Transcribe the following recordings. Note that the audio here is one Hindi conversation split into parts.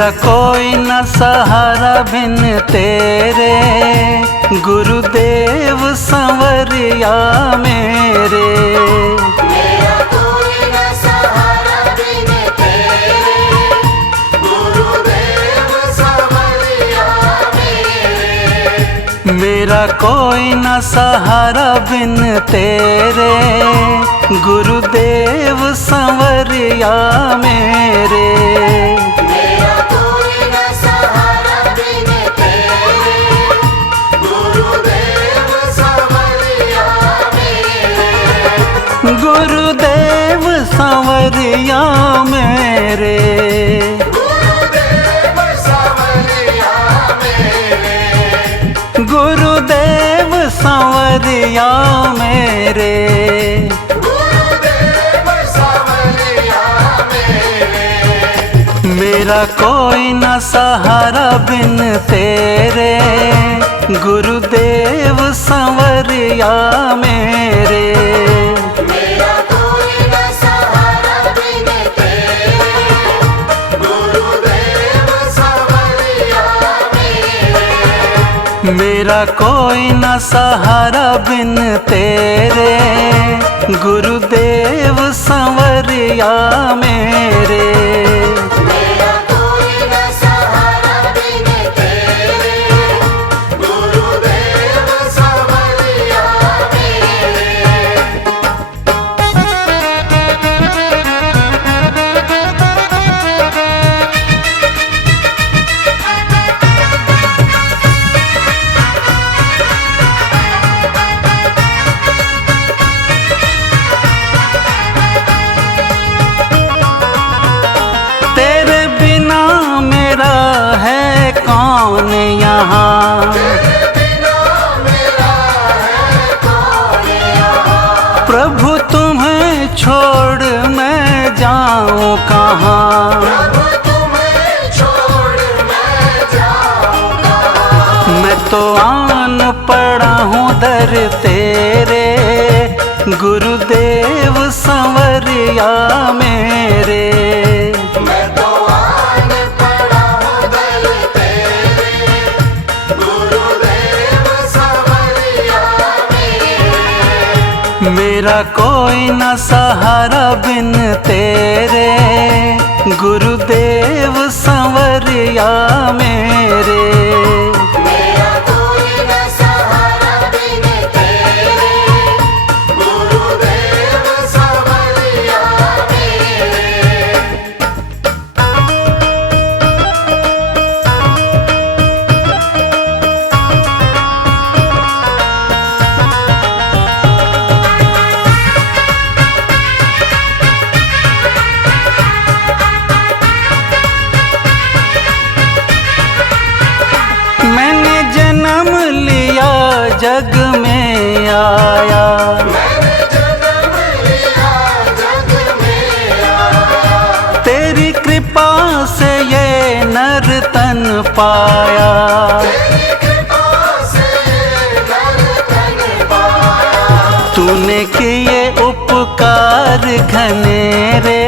मेरा कोई न सहारा बिन तेरे, गुरुदेव संवरिया मेरे। मेरा कोई न सहारा बिन तेरे, गुरुदेव संवरिया मेरे। मेरा कोई न सहारा बिन तेरे, गुरुदेव संवरिया मेरे। मेरा कोई न सहारा बिन तेरे, गुरुदेव संवरिया मेरे। गुरुदेव संवरिया मेरे। गुरुदेव संवरिया मेरे। गुरुदेव संवरिया मेरे। मेरा कोई न सहारा बिन तेरे, गुरुदेव संवरिया मेरे। मेरा कोई न सहारा बिन तेरे, गुरुदेव संवरिया मेरे। मेरा कोई न सहारा बिन तेरे, गुरुदेव संवरिया मेरे। मेरा कोई न सहारा बिन तेरे, गुरुदेव संवरिया मेरे। तेरे बिना मेरा है कौन यहाँ, तेरे बिना मेरा है कौन यहाँ। प्रभु तुम्हें छोड़ मैं जाऊँ कहाँ। प्रभु तुम्हें छोड़ मैं जाऊँ कहाँ। मैं तो आन पड़ा हूँ दर तेरे, गुरुदेव संवरिया मेरे। मैं तो आन पड़ा हूँ दर तेरे, गुरुदेव संवरिया मेरे। मेरा कोई न सहारा बिन तेरे, गुरुदेव संवरिया मेरे। मेरा कोई न सहारा बिन तेरे, गुरुदेव संवरिया मेरे। मैंने जन्म लिया जग में आया, मैंने जन्म लिया जग में आया। तेरी कृपा से ये नर तन पाया। तेरी कृपा से नर तन पाया। तूने किए उपकार घनेरे,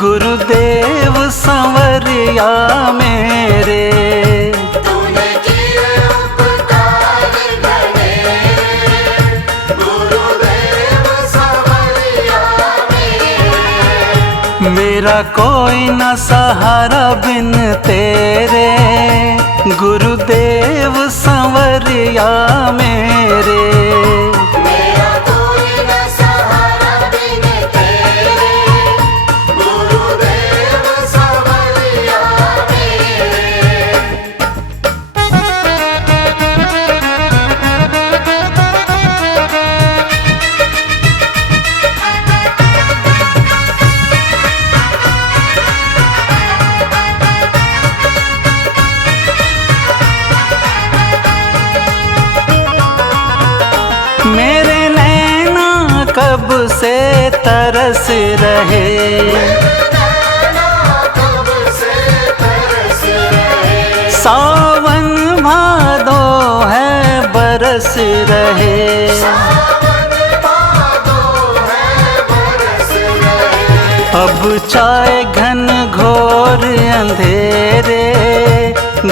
गुरुदेव संवरिया मेरे। तूने किए उपकार घनेरे, गुरुदेव संवरिया मेरे। मेरा कोई न सहारा बिन तेरे, गुरुदेव संवरिया मेरे। मेरा कोई न सहारा बिन तेरे, गुरुदेव संवरिया मेरे। मेरे नैना कब से तरस रहे, नैना कब से तरस रहे। सावन भादो है बरस रहे। सावन भादो है बरस रहे। अब चाहे घन घोर घोर अंधेरे,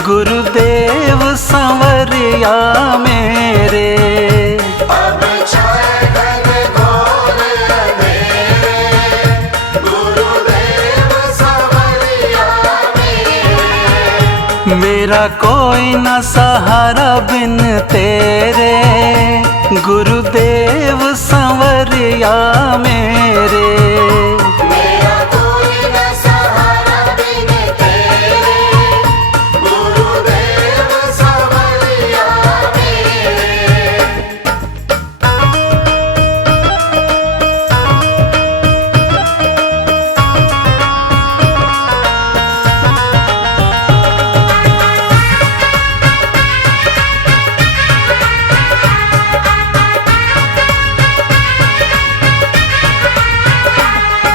गुरुदेव संवरिया मेरे। अब छाए घन घोर अंधेरे, गुरुदेव संवरिया मेरे। मेरा कोई न सहारा बिन तेरे, गुरुदेव संवरिया मेरे। मेरा कोई न सहारा बिन तेरे, गुरुदेव संवरिया मेरे।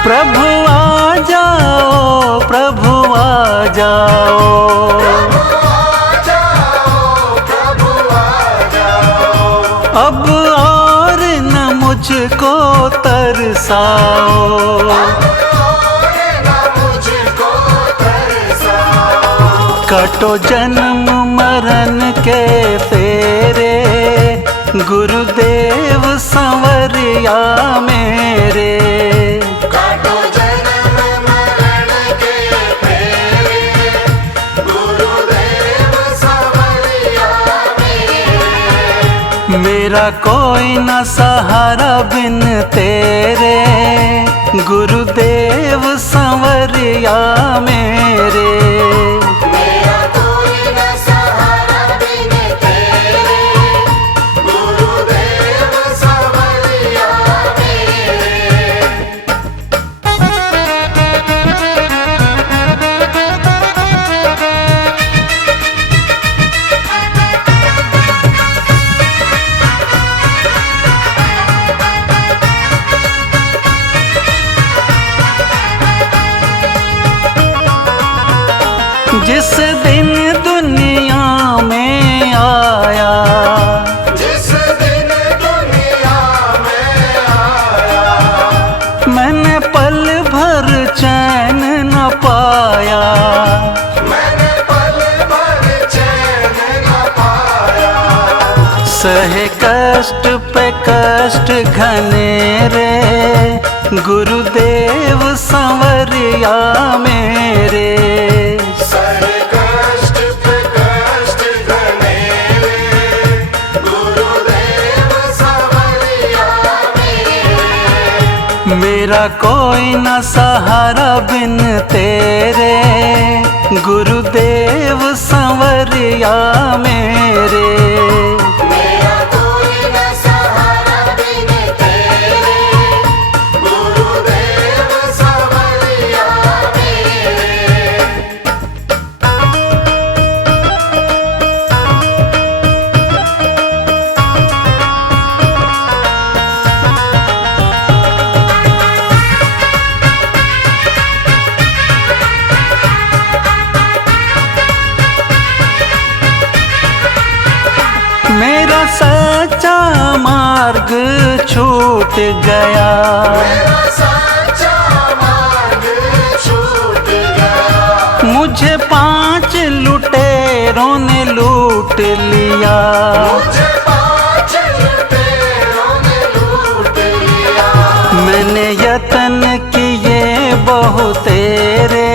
प्रभु आ जाओ, प्रभु आ जाओ, प्रभु आ जाओ, अब और न मुझको तरसाओ। और न मुझको तरसाओ। कटो जन्म मरण के फेरे, गुरुदेव संवरिया मेरे। काटो जन्म मरण के फेरे, गुरुदेव संवरिया मेरे। मेरा कोई न सहारा बिन तेरे, गुरुदेव संवरिया मेरे। मेरा कोई न सहारा बिन तेरे, गुरुदेव संवरिया मेरे। जिस दिन दुनिया में आया, जिस दिन दुनिया में आया, मैंने पल भर चैन न पाया। मैंने पल भर चैन न पाया। सहे कष्ट पे कष्ट घनेरे, गुरुदेव संवरिया मेरे। सहे कष्ट पे कष्ट घनेरे, गुरुदेव संवरिया मेरे। मेरा कोई न सहारा बिन तेरे, गुरुदेव संवरिया मेरे। मेरा कोई न सहारा बिन तेरे, गुरुदेव संवरिया मेरे। मेरा सच्चा मार्ग छूट गया, मेरा सच्चा मार्ग छूट गया। मुझे 5 लुटेरों ने लूट लिया। मुझे 5 लुटेरों ने लूट लिया। मैंने यत्न किए बहु तेरे,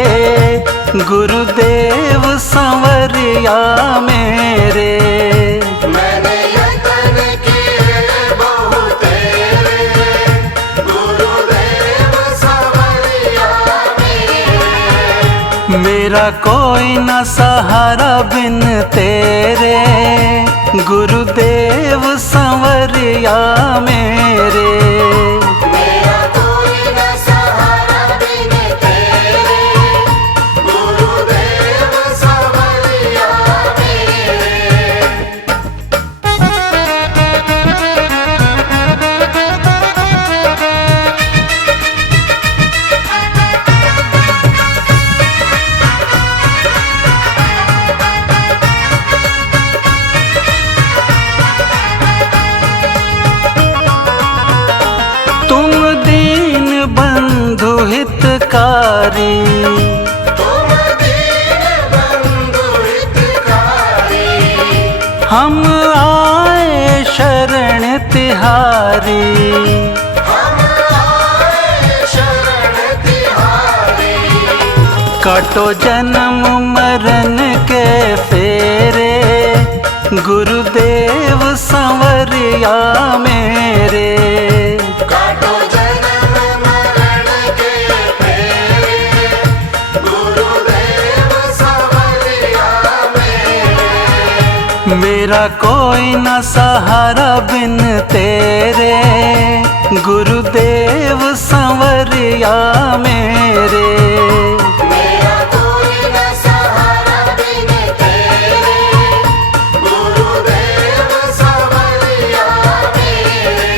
गुरुदेव संवरिया मेरे। मैंने यत्न किए बहु तेरे, गुरुदेव संवरिया मेरे। मेरा कोई न सहारा बिन तेरे, गुरुदेव संवरिया मेरे। मेरा कोई न सहारा बिन तेरे, गुरुदेव संवरिया मेरे। काटो जन्म मरण के फेरे, गुरुदेव संवरिया मेरे। काटो जन्म मरण के फेरे, गुरुदेव संवरिया मेरे। मेरा कोई न सहारा बिन तेरे, गुरुदेव संवरिया मेरे। मेरा कोई न सहारा बिन तेरे, गुरुदेव संवरिया मेरे।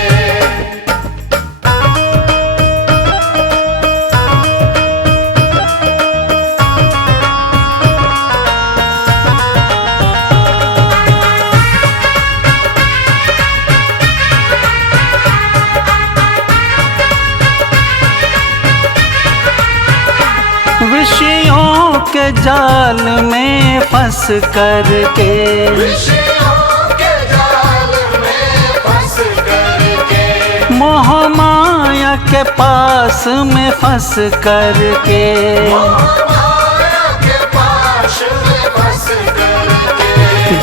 विषयों के जाल में फंस करके, विषयों के जाल में फंस करके, मोह माया के पास में फंस करके, माया के पाश में फंस करके।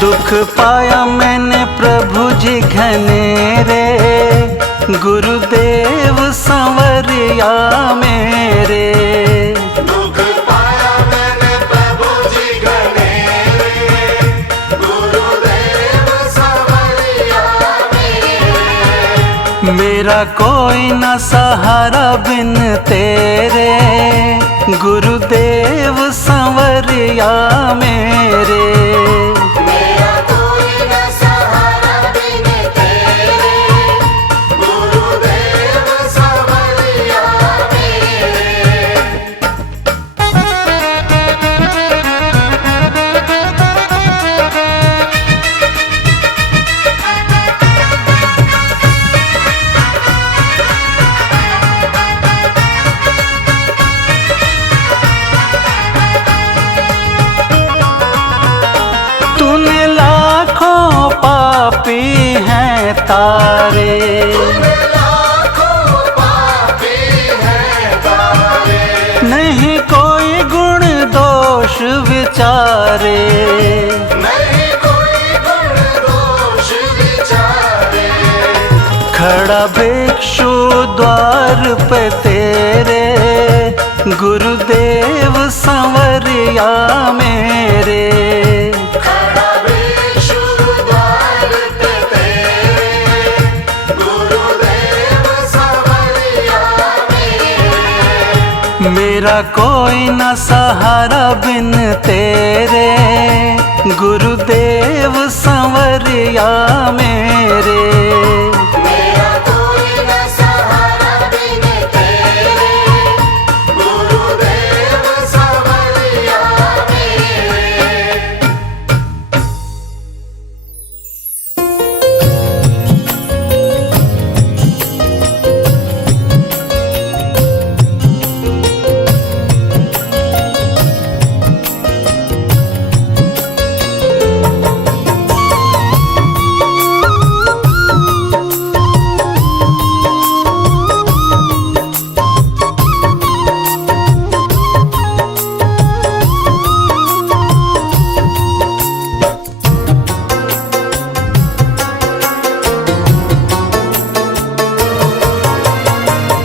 दुख पाया मैंने प्रभु जी घनेरे, गुरुदेव संवरिया मेरे। दुख पाया मैंने प्रभु जी घनेरे, गुरुदेव संवरिया मेरे। मेरा कोई न सहारा बिन तेरे, गुरुदेव संवरिया मेरे। मेरा कोई न सहारा बिन तेरे, गुरुदेव संवरिया मेरे। तूने लाखों पापी हैं तारे, लाखों पापी हैं तारे, नहीं कोई गुण दोष विचारे। नहीं कोई गुण दोष विचारे। खड़ा भिक्षु द्वार पे तेरे, गुरुदेव संवरिया मेरे। खड़ा भिक्षु द्वार पे तेरे, गुरुदेव संवरिया मेरे। मेरा कोई न सहारा बिन तेरे, गुरुदेव संवरिया मेरे। मेरा कोई न सहारा बिन तेरे, गुरुदेव संवरिया मेरे।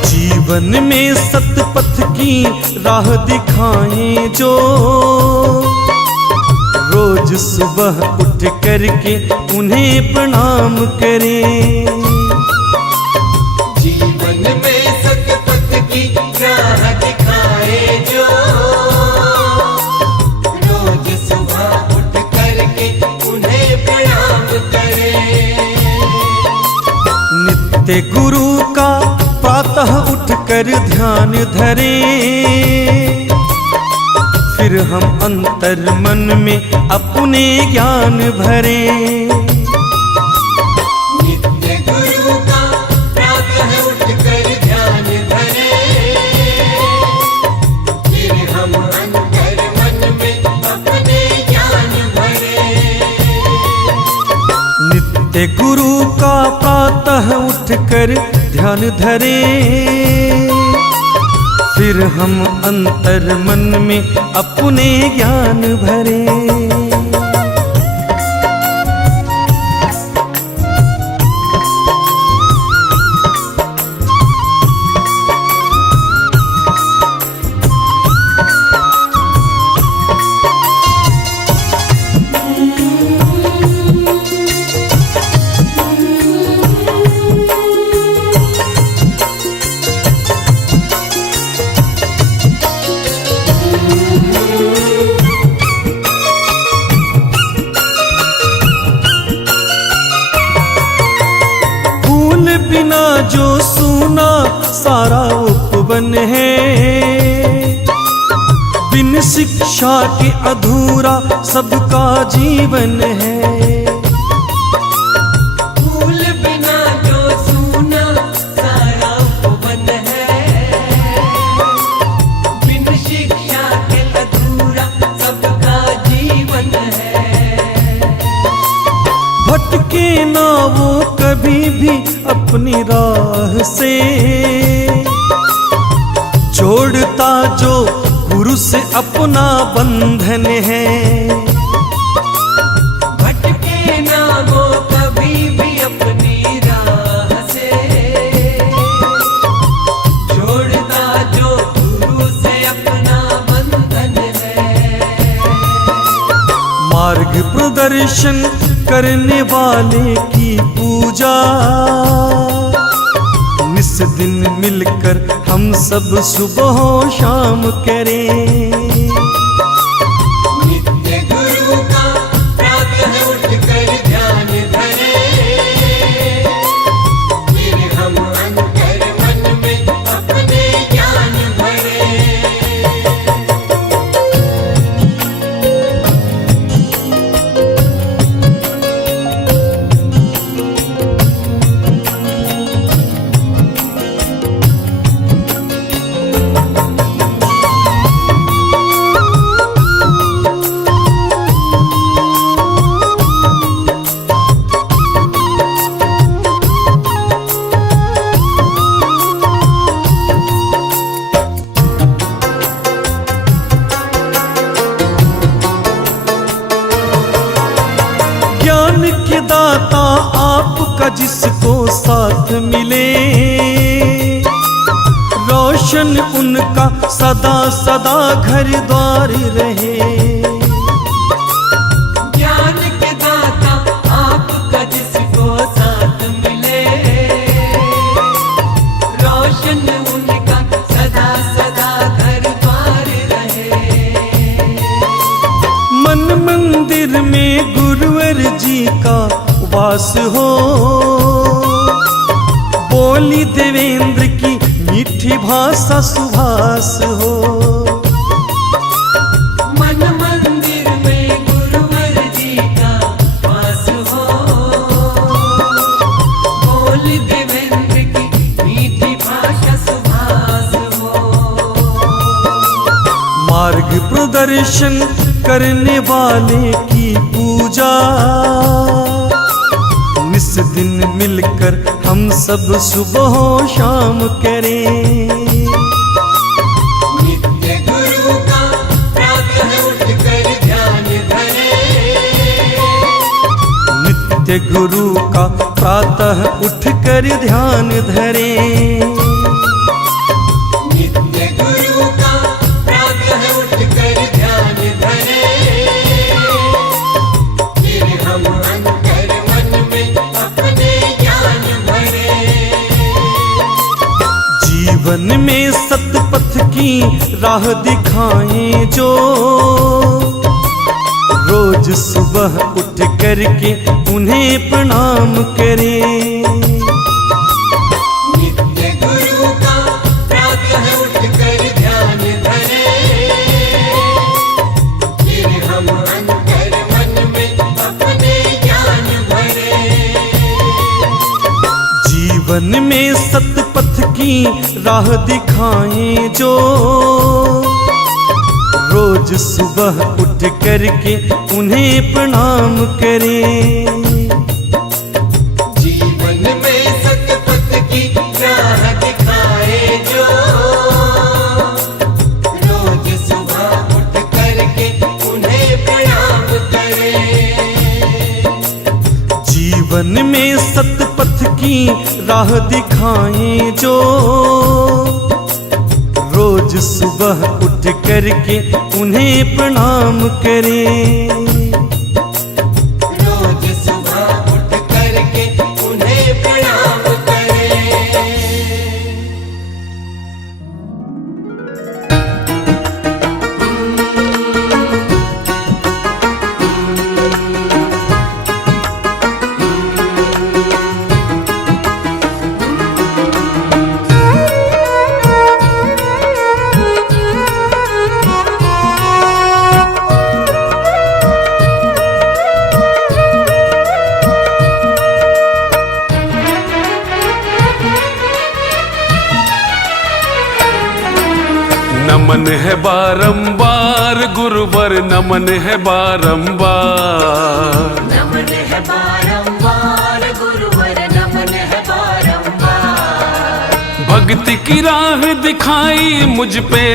जीवन में सतपथ की राह दिखाएं जो, रोज सुबह उठ करके उन्हें प्रणाम करें। जीवन में सतपथ की राह दिखाए जो, रोज सुबह उठ करके उन्हें प्रणाम करें। नित्य गुरु का प्रातः उठकर ध्यान धरें, फिर हम अंतर मन में अपने ज्ञान भरें। नित्य गुरु का प्रातः उठकर ध्यान धरें, फिर हम अंतर मन में अपने ज्ञान भरें। नित्य गुरु का प्रातः उठकर ध्यान धरें, फिर हम अंतर मन में अपने ज्ञान भरे। बिना जो सूना सारा उपवन है, बिन शिक्षा के अधूरा सबका जीवन है। फूल बिना जो सूना सारा उपवन है, बिन शिक्षा के अधूरा सबका जीवन है। भटके ना वो कभी भी अपनी राह से, जोड़ता जो गुरु से अपना बंधन है। भटके ना वो कभी भी अपनी राह से, जोड़ता जो गुरु से अपना बंधन है। मार्ग प्रदर्शन करने वाले की पूजा निस दिन मिलकर हम सब सुबह शाम करें। नित्य गुरु का प्रातः उठकर ध्यान धरें, फिर हम अंतर मन में अपने ज्ञान भरें। दाता आपका जिसको साथ मिले, रोशन उनका सदा सदा घर द्वार रहे। ज्ञान के दाता आपका जिसको साथ मिले, रोशन उनका सदा सदा घर द्वार रहे। मन मंदिर में गुरुवर जी का वास हो, बोली देवेंद्र की मीठी भाषा सुभाष हो। मन मंदिर में गुरुवर जी का वास हो, बोली देवेंद्र की मीठी भाषा सुभाष हो। मार्ग प्रदर्शन करने वाले की पूजा निस दिन मिलकर हम सब सुबह शाम करें। नित्य गुरु का प्रातः उठकर ध्यान धरें, नित्य गुरु का प्रातः उठकर ध्यान धरें। नित्य गुरु का प्रातः उठकर ध्यान धरें, फिर हम अंतर मन में अपने ज्ञान भरें। जीवन में सतपथ की राह दिखाएं जो, रोज सुबह उठ करके उन्हें प्रणाम करें। नित्य गुरु का प्रातः उठकर ध्यान धरें, फिर हम अंतर मन में अपने ज्ञान भरें। जीवन में सतपथ की राह दिखाएं जो, रोज सुबह उठ करके उन्हें प्रणाम करें। जीवन में सतपथ की राह दिखाए जो, राह दिखाएं जो, रोज सुबह उठ करके उन्हें प्रणाम करें। रोज सुबह उठ करके उन्हें प्रणाम करें। नमन है बारंबार गुरुवर, नमन है बारंबार। नमन है बारंबार गुरुवर, नमन है बारंबार। भक्ति की राह दिखाई मुझ पे,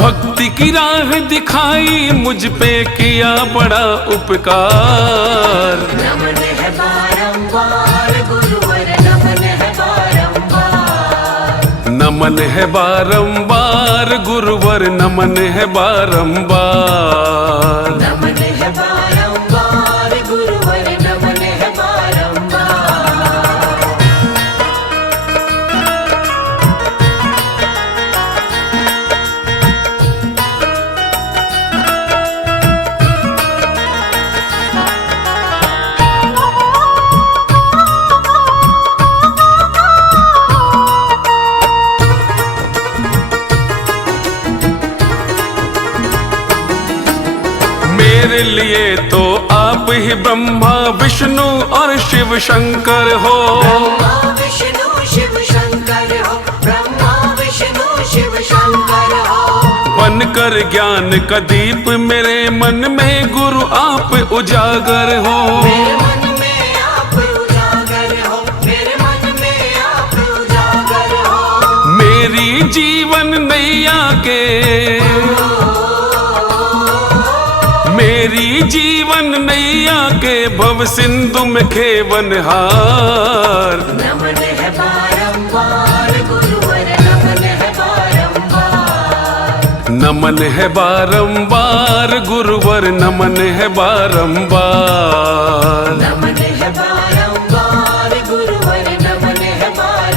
भक्ति की राह दिखाई मुझ पे, किया बड़ा उपकार। नमन है बारंबार गुरुवर, नमन है बारंबार। नमन है बारंबार गुरुवर, नमन है बारंबार। नमन है बारंबार गुरुवर, नमन है बारंबार। मेरे लिए तो आप ही ब्रह्मा विष्णु और शिव शंकर हो। ब्रह्मा विष्णु शिव शंकर हो, ब्रह्मा विष्णु शिव शंकर हो। बनकर ज्ञान का दीप मेरे मन में गुरु आप उजागर हो। मेरे मन में आप उजागर हो, मेरे मन में आप उजागर हो। मेरी जीवन नैया के, मेरी जीवन नैया के भव सिंधु में खेवनहार। नमन है बारंबार गुरुवर, नमन है बारंबार। नमन है बारंबार गुरुवर, नमन है बारंबार। नमन है बारंबार गुरुवर, नमन है बारंबार।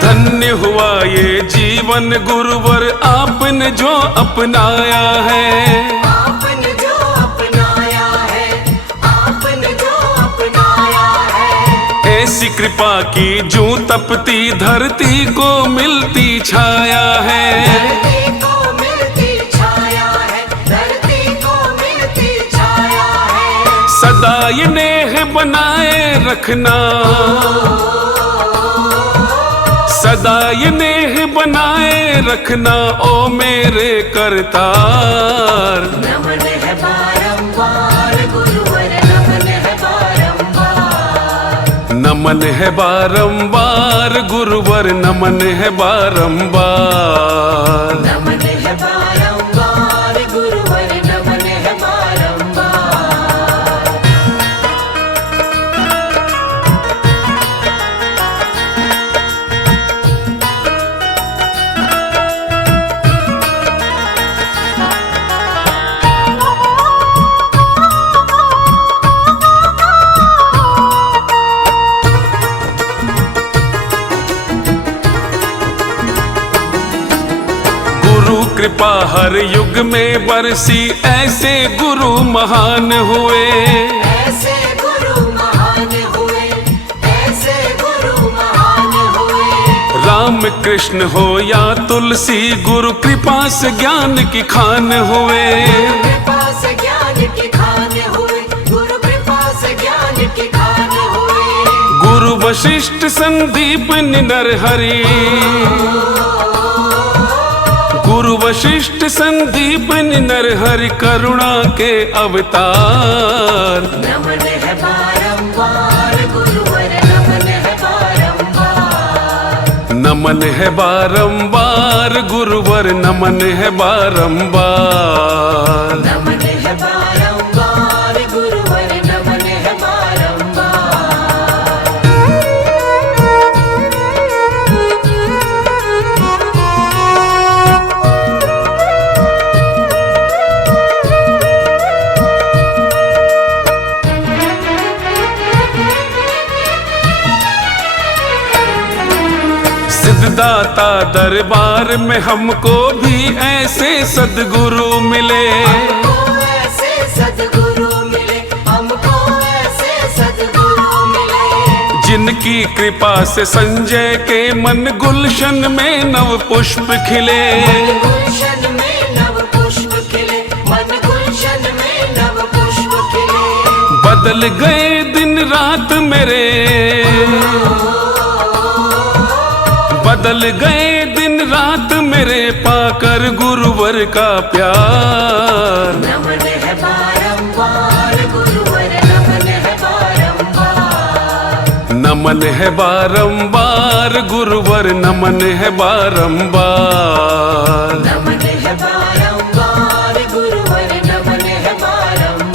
धन्य हुआ ये जीवन गुरुवर, आपने जो अपनाया है। आपने जो अपनाया है, आपने जो अपनाया है। ऐसी कृपा की जू तपती धरती को मिलती छाया है। धरती को मिलती छाया है, धरती को मिलती छाया है। सदा ये नेह बनाए रखना, सदा ये नेह बनाए रखना ओ मेरे करतार। नमन है बारंबार गुरुवर, नमन है बारंबार। नमन है बारंबार गुरुवर, नमन है बारंबार। नमन है बारंबार गुरुवर, नमन है बारंबार। कृपा हर युग में बरसी, ऐसे गुरु महान हुए। ऐसे गुरु महान हुए, ऐसे गुरु महान हुए। राम कृष्ण हो या तुलसी, गुरु कृपा से ज्ञान की खान हुए। कृपा से ज्ञान की खान हुए, गुरु कृपा से ज्ञान की खान हुए। गुरु वशिष्ठ संदीप नरहरि, गुरु वशिष्ठ संदीपनि नरहरि करुणा के अवतार। नमन है बारंबार गुरुवर, नमन है बारंबार। नमन है बारंबार गुरुवर, नमन है बारंबार। नमन है बारंबार गुरुवर, नमन है बारंबार। सिद्धदाता दरबार में हमको भी ऐसे सद्गुरु मिले। हमको ऐसे सद्गुरु मिले, हमको ऐसे सद्गुरु मिले। जिनकी कृपा से संजय के मन गुलशन में नव पुष्प खिले। मन गुलशन में नव पुष्प खिले, मन गुलशन में नव पुष्प खिले। बदल गए दिन रात मेरे, बदल गए दिन रात मेरे, पाकर गुरुवर का प्यार। नमन है बारंबार गुरुवर, नमन है बारंबार। नमन है बारंबार गुरुवर, नमन है बारंबार। नमन है बारंबार गुरुवर, नमन है बारंबार।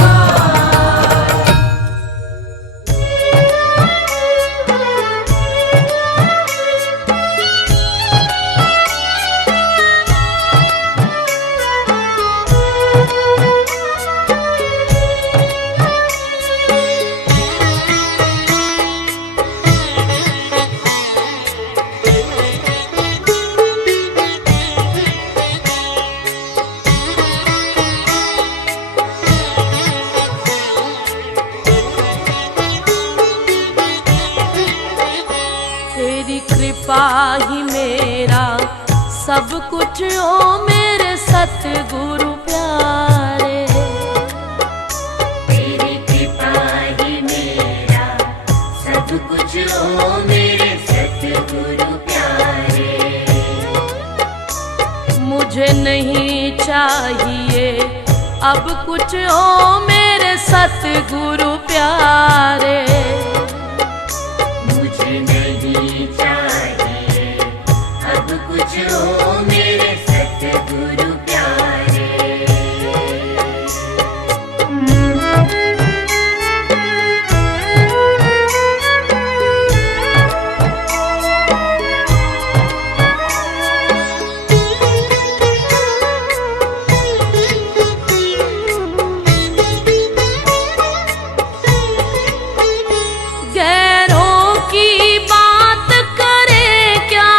तेरी कृपा ही मेरा सब कुछ ओ मेरे सतगुरु प्यारे। तेरी कृपा ही मेरा सब कुछ ओ मेरे सतगुरु प्यारे। मुझे नहीं चाहिए अब कुछ ओ मेरे सतगुरु प्यारे। मुझे नहीं चाहिए अब कुछ ओ मेरे सतगुरु प्यारे। गैरों की बात करें क्या,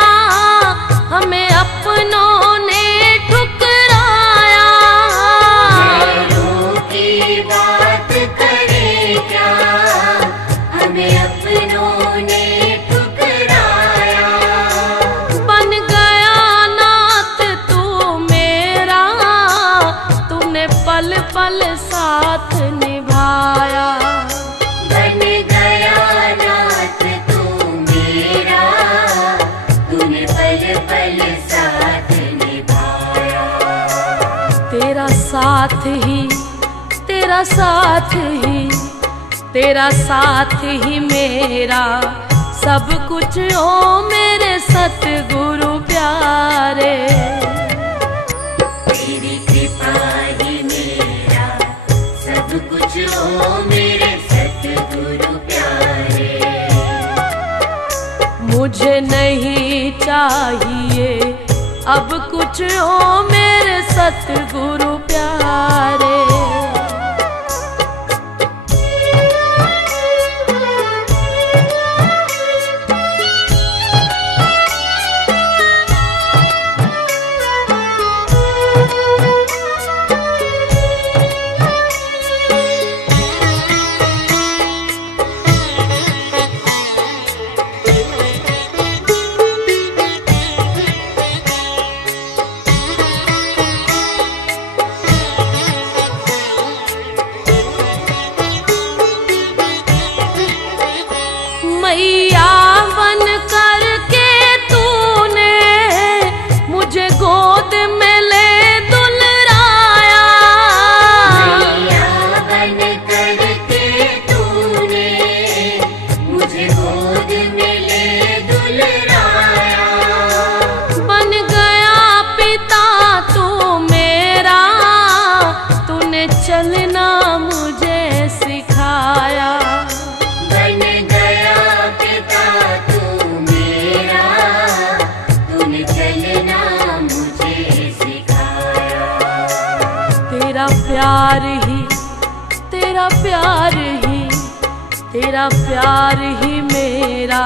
हमें अपनों ने ठुकराया। गैरों की बात करें क्या, हमें अपनों ने ठुकराया। बन गया नाथ तू मेरा, तूने पल पल साथ निभाया। बन गया नाथ तू मेरा, तूने पल पल साथ निभाया। तेरा साथ ही, तेरा साथ ही, तेरा साथ ही मेरा सब कुछ ओ मेरे सतगुरु प्यारे। तेरी कृपा ही मेरा सब कुछ ओ मेरे सतगुरु प्यारे। मुझे नहीं चाहिए अब कुछ ओ मेरे सतगुरु प्यारे। मैया बन कर के तूने मुझे गोद में तेरा प्यार ही मेरा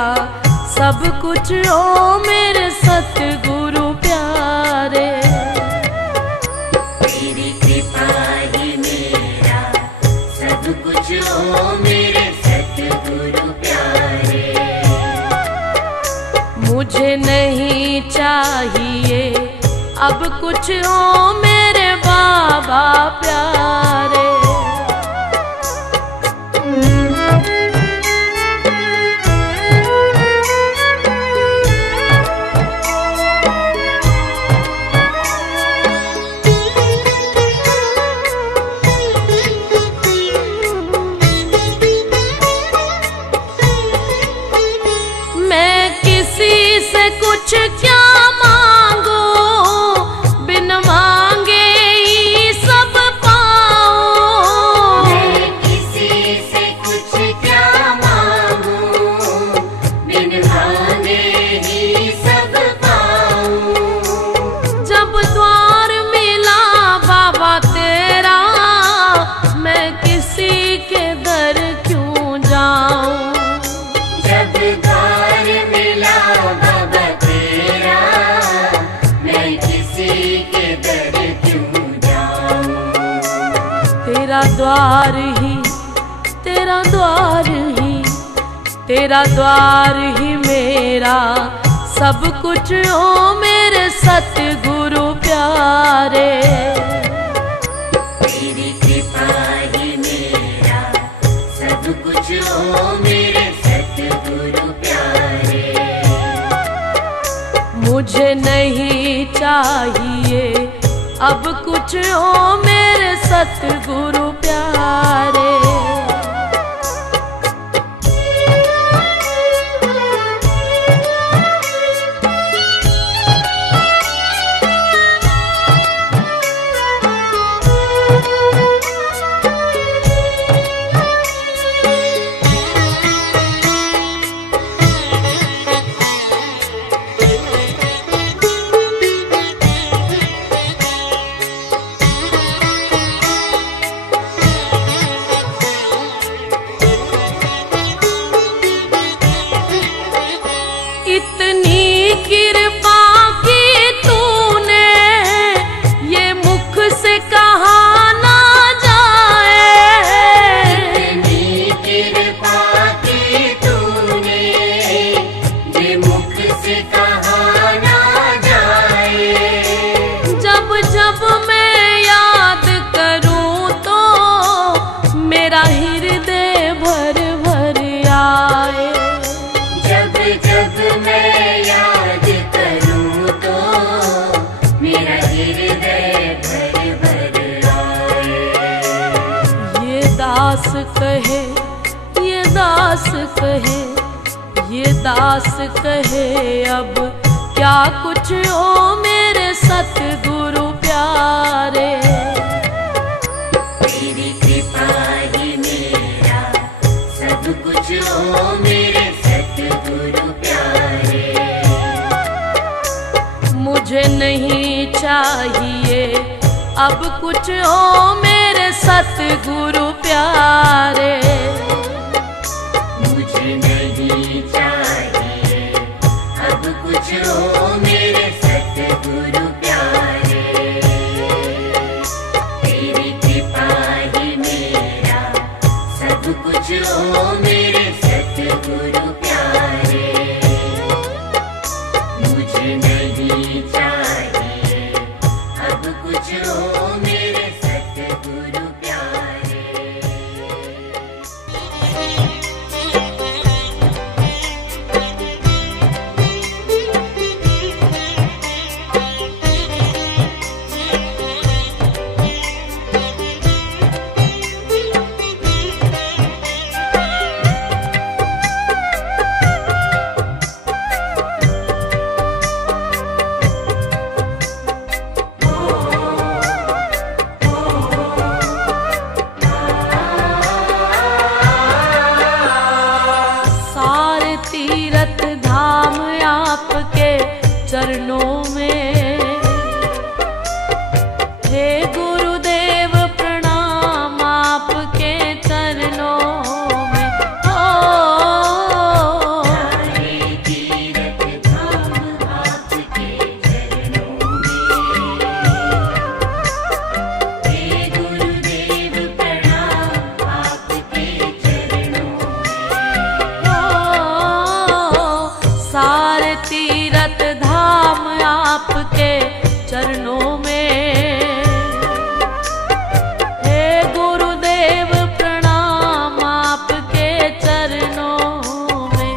सब कुछ ओ मेरे सतगुरु प्यारे। तेरी कृपा ही मेरा सब कुछ ओ मेरे सतगुरु प्यारे। मुझे नहीं चाहिए अब कुछ ओ मेरे बाबा प्यारे। मैं किसी से कुछ क्या मांगू, बिन मांगे ही सब पाऊं। मैं किसी से कुछ क्या मांगू, बिन मांगे ही सब पाऊं। जब द्वार मिला बाबा तेरा, मैं किसी के दर क्यों जाऊं। जब द्वार मिला बाबा तेरा, मैं किसी के दर क्यों जाऊं। तेरा द्वार ही, तेरा द्वार ही, तेरा द्वार ही मेरा सब कुछ ओ मेरे सतगुरु प्यारे। तेरी कृपा ही मेरा सब कुछ ओ मेरे सतगुरु प्यारे। मुझे नहीं चाहिए अब कुछ ओ मेरे सतगुरु प्यारे। इतनी कृपा की तूने, ये मुख से कहा ना जाए। इतनी कृपा की तूने, ये मुख से कहा ना जाए। जब जब मैं याद करूं तो मेरा हृदय भर भर आए। जब जब मैं याद करूं तो मेरा हृदय भर भर आए। ये दास कहे, ये दास कहे, ये दास कहे अब क्या कुछ ओ मेरे सतगुरु प्यारे। तेरी कृपा ही मेरा सब कुछ ओ मेरे सतगुरु प्यारे। मुझे नहीं चाहिए अब कुछ ओ मेरे सतगुरु प्यारे। मुझे नहीं चाहिए अब कुछ ओ मेरे सतगुरु प्यारे। तेरी कृपा ही मेरा सब कुछ ओ मेरे सतगुरु प्यारे। मुझे नहीं चाहिए अब कुछ ओ मेरे सतगुरु प्यारे। आपके चरणों में। हे गुरुदेव प्रणाम आपके चरणों में।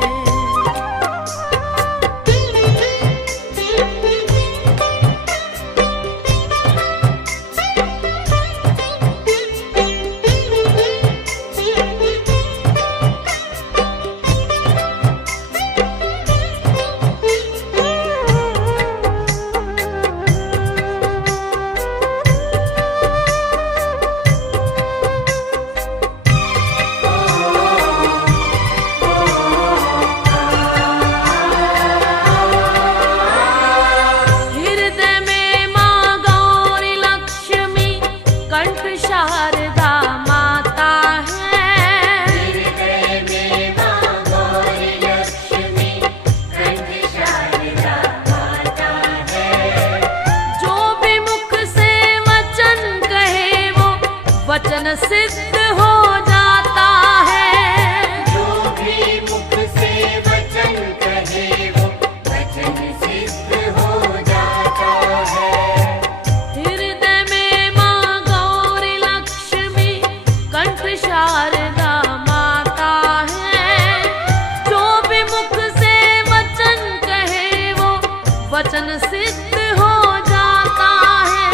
हृदय में माँ गौरी लक्ष्मी कंठ शारदा माता है। हृदय में माँ गौरी लक्ष्मी कंठ शारदा माता है। जो भी मुख से वचन कहे वो वचन सिद्ध हो जाता है। जो भी मुख से वचन कहे वो वचन सिद्ध हो जाता है। हृदय में माँ गौरी लक्ष्मी कंठ शारदा माता है। जो भी मुख से वचन कहे वो वचन सिद्ध हो जाता है।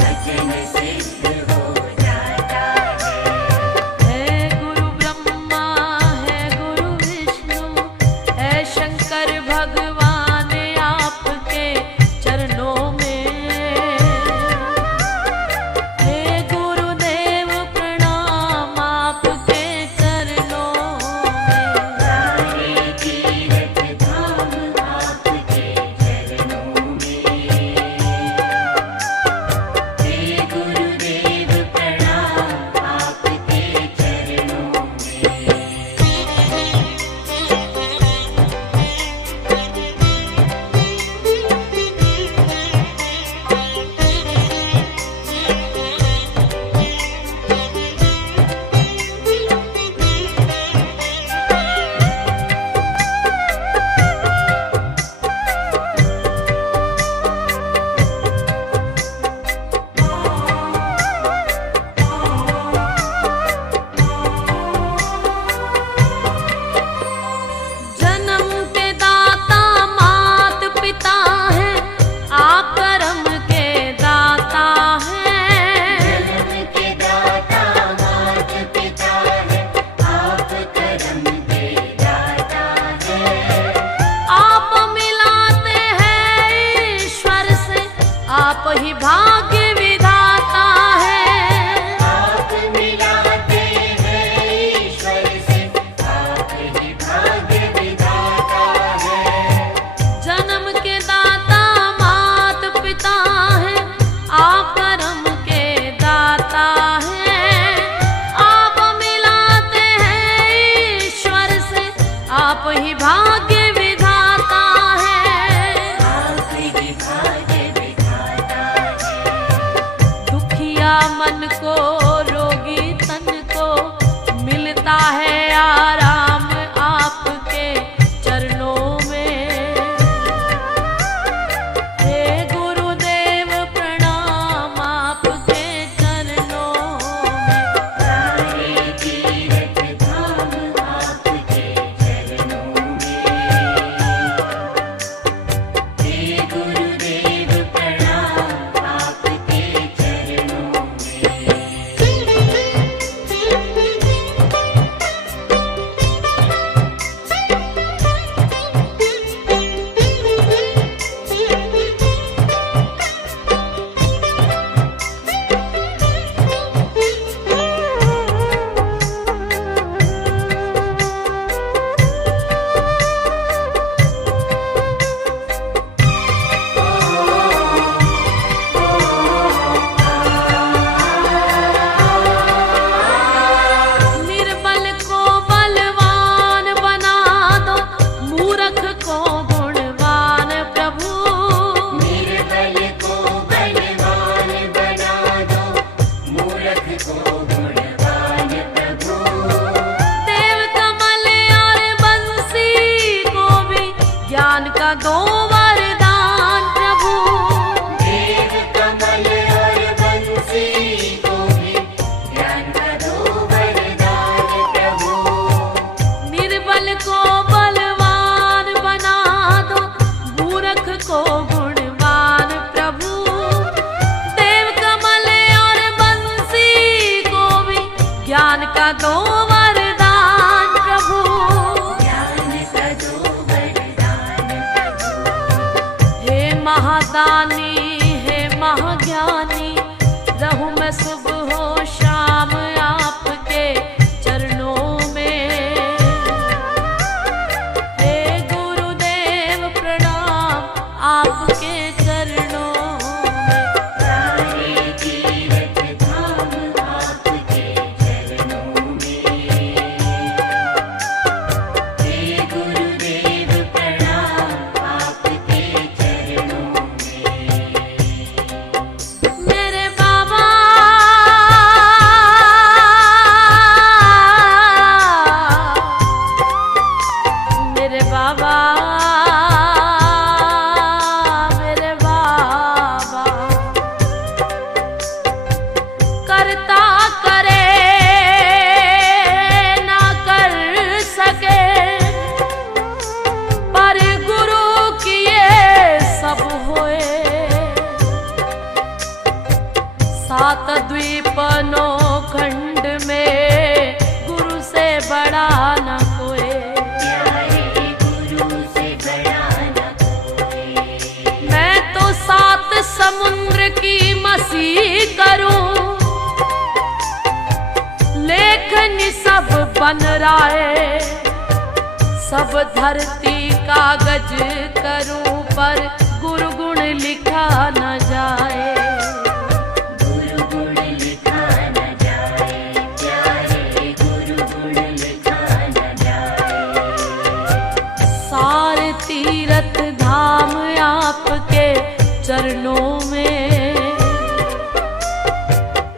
वचन सिद्ध हो जाता है। है गुरु ब्रह्मा है गुरु विष्णु है शंकर भगवान आपके चरणों में। हे गुरुदेव प्रणाम आपके चरणों में। सारे तीर्थ धाम आपके चरणों में। हे गुरुदेव प्रणाम आपके चरणों में। जन्म के दाता मात पिता है आप कर्म के दाता हैं। जन्म के दाता मात पिता है आप कर्म के दाता है। आप मिलाते हैं ईश्वर से आप ही भाग्य विधाता है। आप मिलाते हैं ईश्वर से आप ही भाग्य विधाता है। जन्म के दाता मात पिता है आप कर्म के दाता हैं। आप मिलाते हैं ईश्वर से आप ही भाग्य विधाता है। आप ही भाग्य विधाता है। दुखिया मन को रोगी तन को मिलता है आराम आपके चरणों में। हे गुरुदेव प्रणाम आपके चरणों में। सारे तीर्थ धाम आपके चरणों में। महादानी हे महाज्ञानी, रहूं मैं सुबह हो शाम आपके चरणों में। हे गुरुदेव प्रणाम आपके चरणों में। सारे तीर्थ धाम आपके चरणों में। हे गुरुदेव प्रणाम आपके चरणों में। मेरे बाबा मेरे बाबा मेरे बाबा, करता करे ना कर सके, पर गुरु किए सब होए। सात द्वीप नौ खंड में गुरु से बड़ा न कोई। प्यारे गुरु से बड़ा न कोई। मैं तो सात समुद्र की मसी करूं, लेखन सब बन राए। सब धरती कागज करूं, पर गुरु गुण लिखा न जाए। गुरु गुण लिखा न जाए। प्यारे गुरु गुण लिखा न जाए। सारे तीर्थ धाम आपके चरणों में।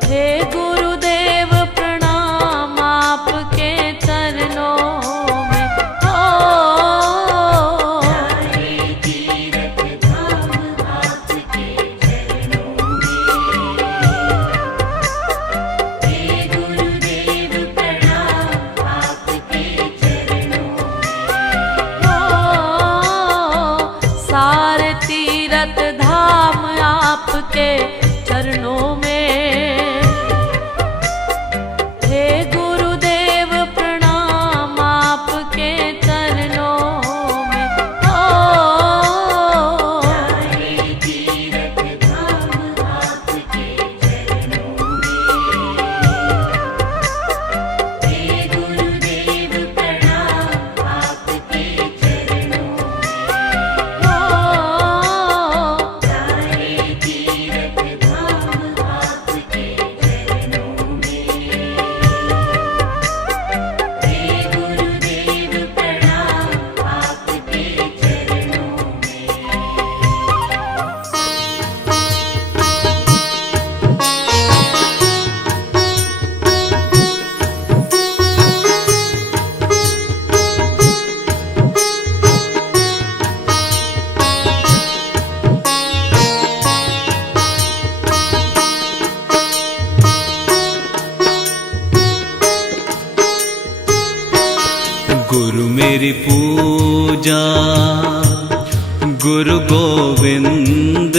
हे गुरुदेव प्रणाम आपके चरणों में। सारे तीर्थ धाम आपके चरणों में। हे गुरुदेव प्रणाम आपके चरणों में। सारे तीर्थ धाम आपके चरणों में। हे गुरुदेव प्रणाम आपके चरणों में। सारे तीर्थ धाम आपके चरणों में। हे गुरुदेव प्रणाम आपके चरणों में। सारे तीर्थ धाम आपके चरणों में। हे गुरुदेव प्रणाम आपके चरणों गुरु मेरी पूजा गुरु गोविंद,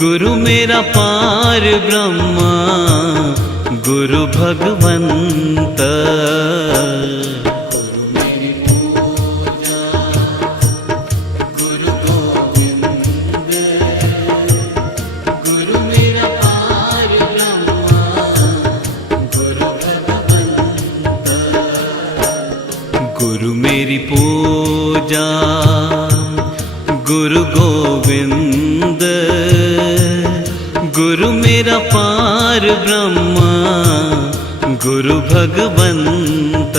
गुरु मेरा पार ब्रह्मा, गुरु भगवंत। गुरु मेरी पूजा गुरु गोविंद, गुरु मेरा पार ब्रह्मा, गुरु भगवंत।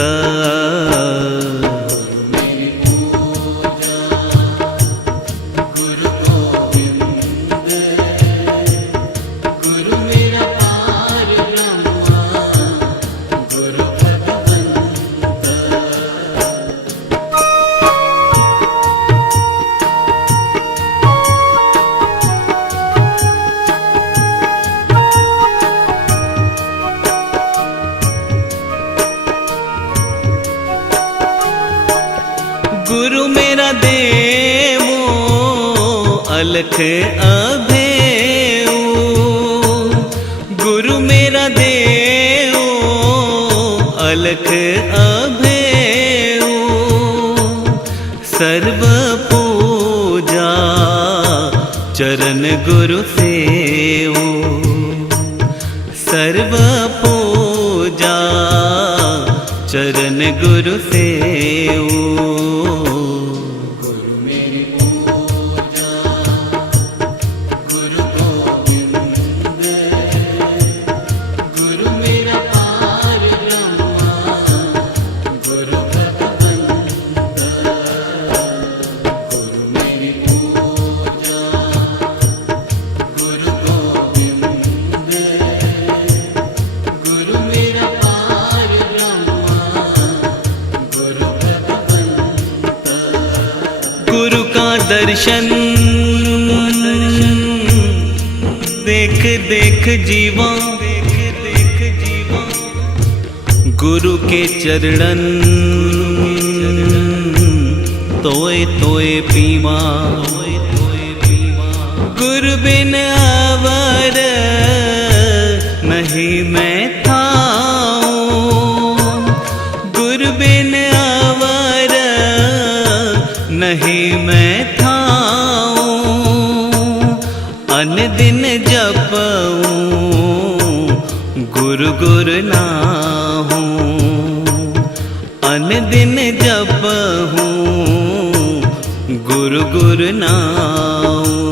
गुरु मेरा देवो अलख अभेऊ, गुरु मेरा देवो अलख अभेऊ। सर्व पूजा चरण गुरु सेवो सर्व पूजा चरण गुरु सेवो गुरु का दर्शन देख देख जीवा गुरु के चरणन तोए तोए पीवा गुरु बिन अवर नहीं मैं थाऊं गुरु बिन अवर नहीं मैं थाऊं अन दिन जपऊं गुरु गुरु नाहूं अन दिन जपऊं गुरु गुरु नाहूं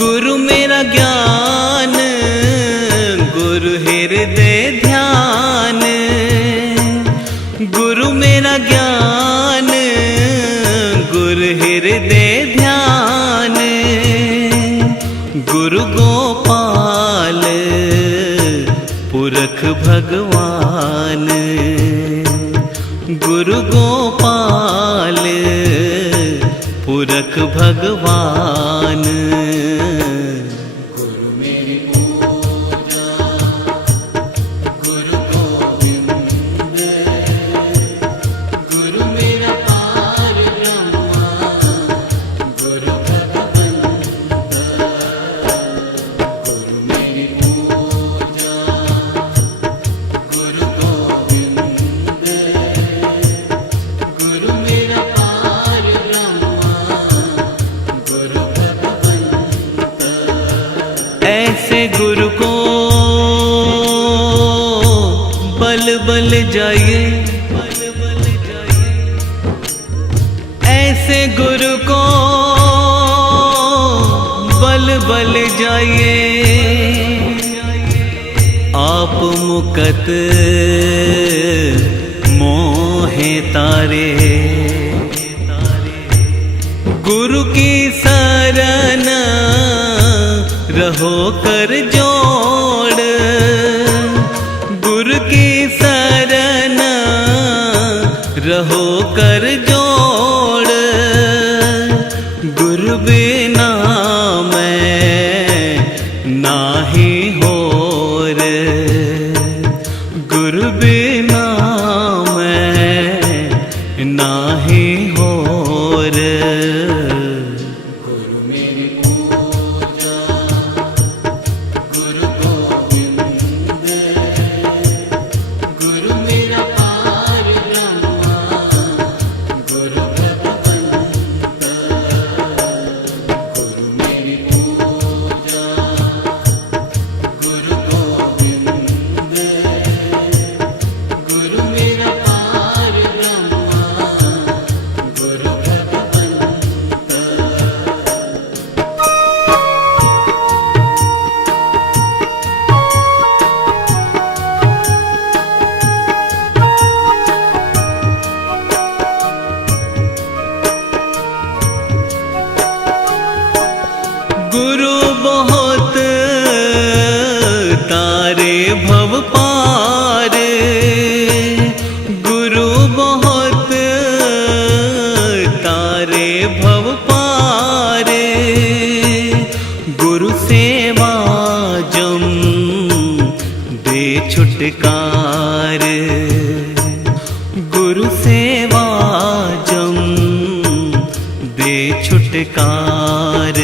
गुरु मेरा ज्ञान गुरु हृदय ध्यान गुरु मेरा ज्ञान गुरु हृदय ध्यान गुरु गोपाल पुरख भगवान गुरु गोपाल पुरख भगवान ऐसे गुरु को बल बल जाइए ऐसे गुरु को बल बल जाइए आप मुकत मोहे तारे गुरु की शरण रहो कर जोड़ गुरु की शरण रहो कर जोड़ गुरु बिना मैं नाही होर गुरु बिना मैं नाही होर छुटकार। गुरु सेवा जम दे छुटकार।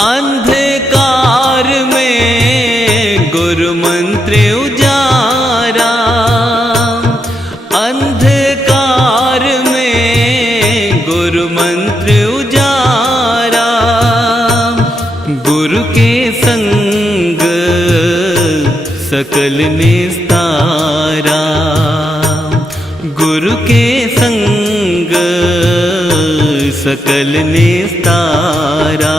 अंधकार में गुरु मंत्र उजारा। अंधकार में गुरु मंत्र उजारा। गुरु के संग सकल निस्तारा। गुरु के संग सकल निस्तारा।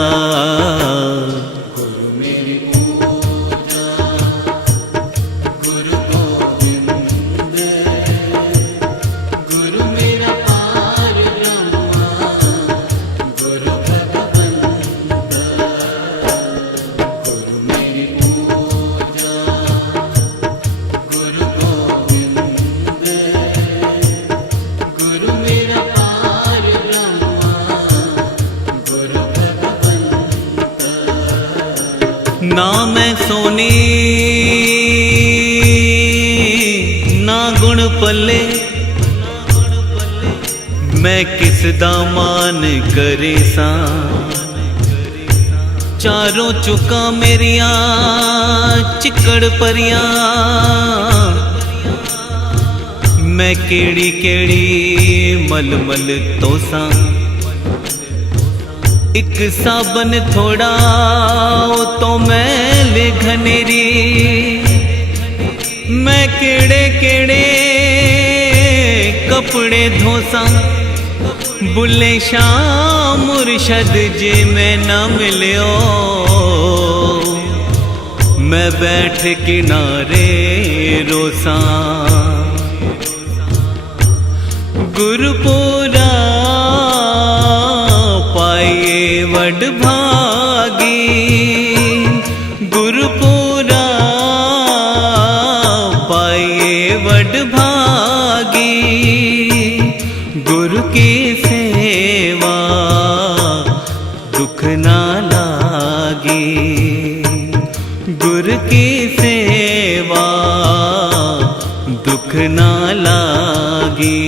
ना मैं सोनी ना गुण पल्ले, मैं किस दा मान करे सा। चारों चुका मेरिया चिकड़ परियां, मैं केड़ी केड़ी मल मल तोसा। एक साबन थोड़ा तो मैल घनेरी, मैं केड़े केड़े कपड़े धोसा। बुले शाम मुर्शद जे मैं न मिलियो, मैं बैठ किनारे रोसा। गुरुपुरा पाइए वड भागी, गुरुपुरा पाइए वड भागी। गुरु की सेवा दुख ना लागी, गुरु की सेवा दुख ना लागी।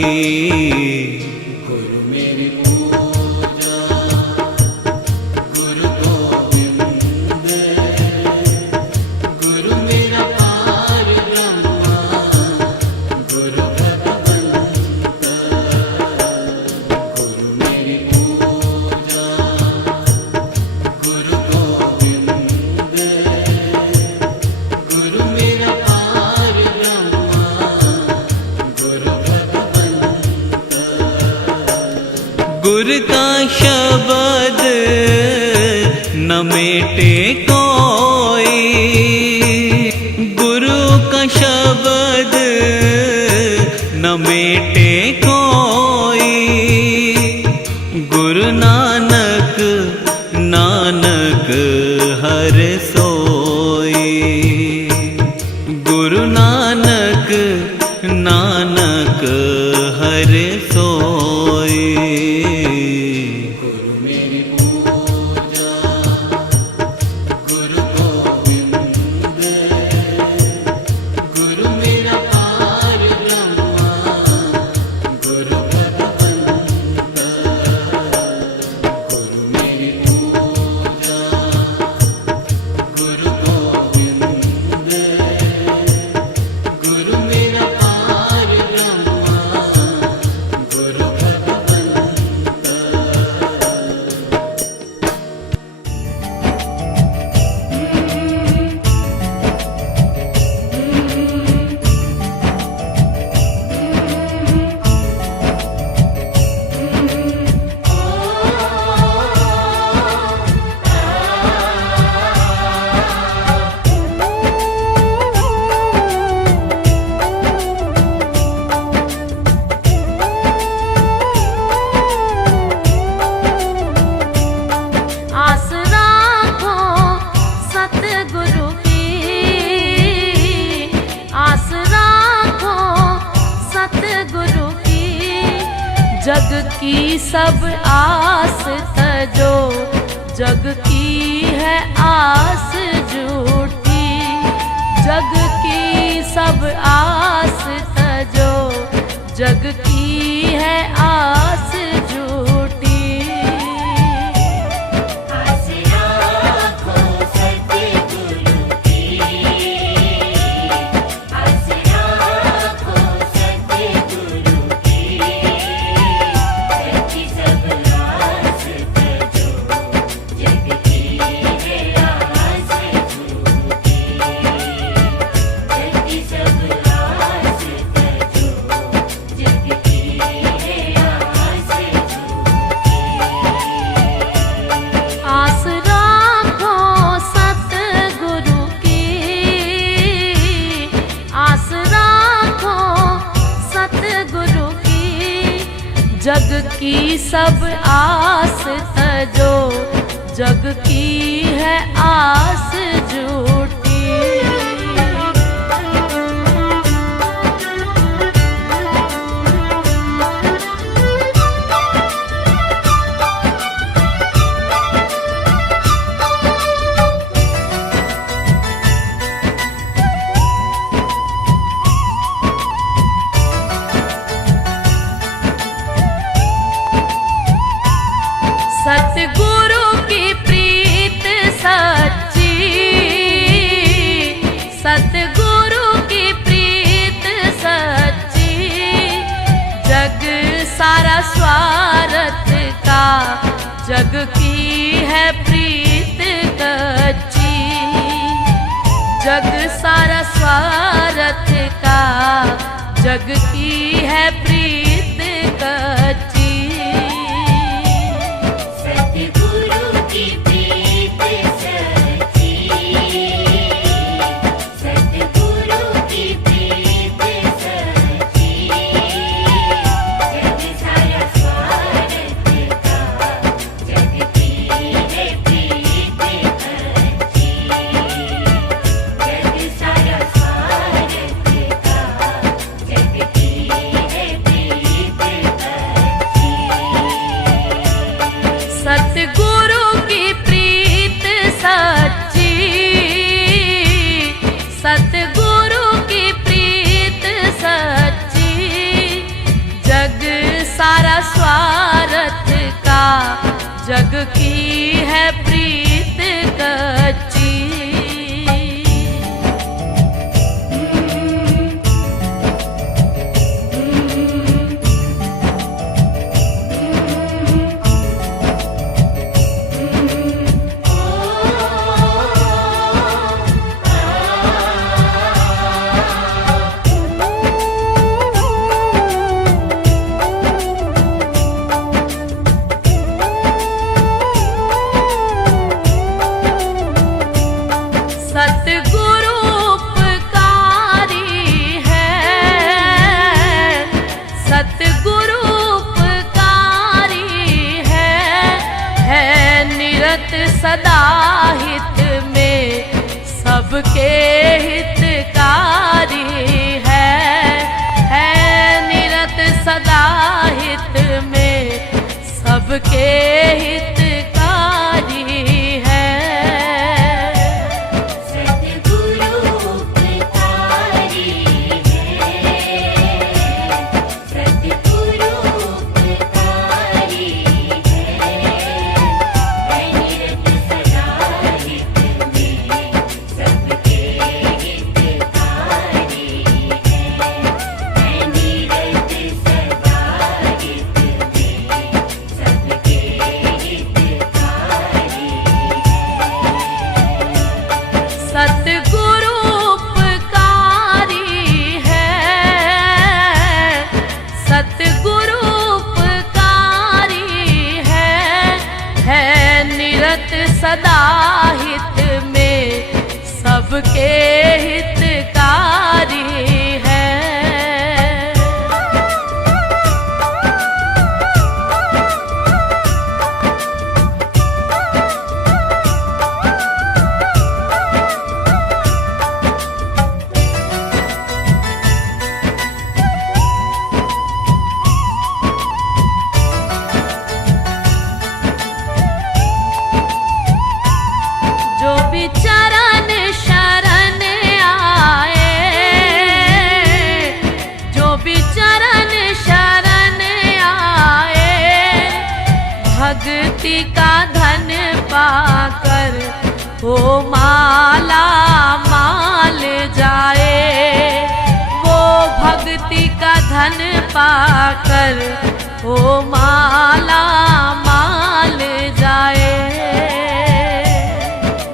गुरु का शब्द न मेटे कोई, गुरु का शब्द न मेटे कोई। गुरु नानक नानक हर सोई, गुरु नानक नानक हर सोई। जग की सब आस तजो, जग की है आस झूठी। जग की सब आस तजो, जग की है आस झूठी। आसरा खो सतगुरु की, आसरा खो सतगुरु की। जग सब आस तजो, जग की है आस झूठी। जग सब आस तजो, जग की है आस झूठी। आस राखो सतगुरु की, आस राखो सतगुरु की। जग की सब आस तजो, जग की है आस झूठी। सतगुरु की प्रीत सच्ची, का धन पाकर वो माला माल जाए, वो भक्ति का धन पाकर वो माला माल जाए।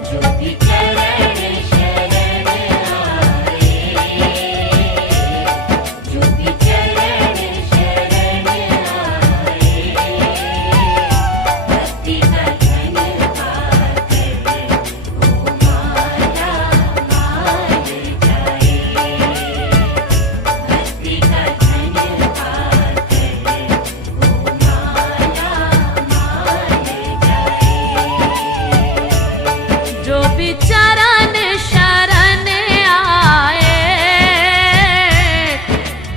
जो भी चरण शरण आए, जो भी चरण शरण आए, भक्ति का धन पाकर वो माला माल जाए, भक्ति का धन पाकर वो माला माल जाए। जो भी चरण शरण आए,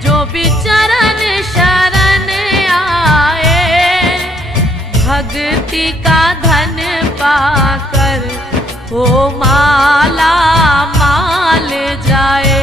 जो भी चरण शरण आए, भक्ति का धन पाकर वो माला माल जाए।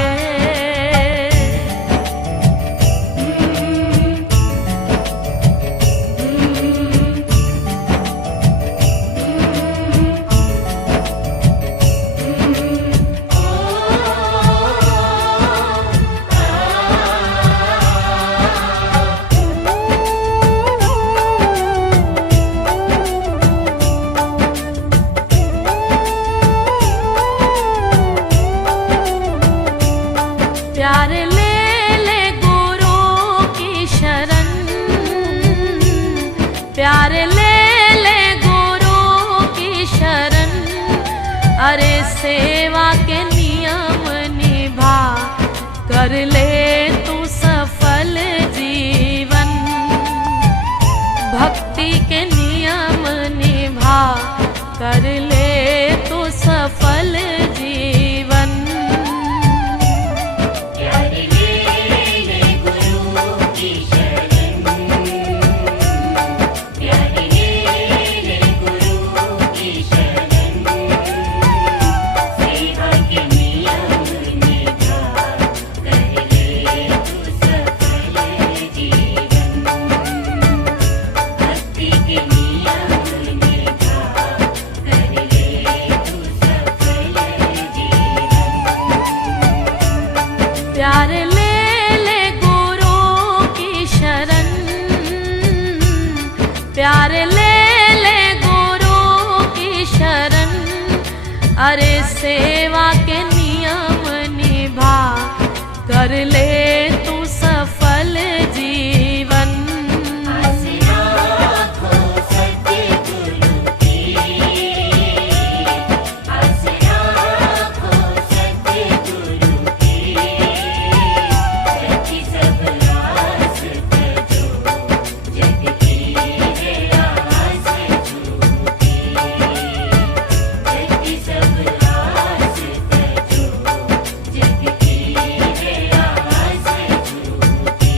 प्यार ले ले गुरु की शरण, प्यार ले ले गुरु की शरण, अरे सेवा के नियम निभा कर ले तू सफल जीवन, भक्ति के नियम निभा कर ले तू सफल जीवन। प्यार ले ले गुरु की शरण, प्यार ले ले गुरु की शरण, सेवा के नियम निभा कर ले तू सफल जीवन, भक्ति के नियम निभा कर ले तू सफल जीवन। प्यार ले ले गुरु की शरण, प्यार ले ले गुरु की शरण, अरे सेवा के नियम निभा कर ले तू सफल जीवन। आसरा खो सद्गुरु की, आसरा खो सद्गुरु की, रखी सब आस तजो, जग की है आस झूठी, रखी सब आस तजो, जग की है आस झूठी,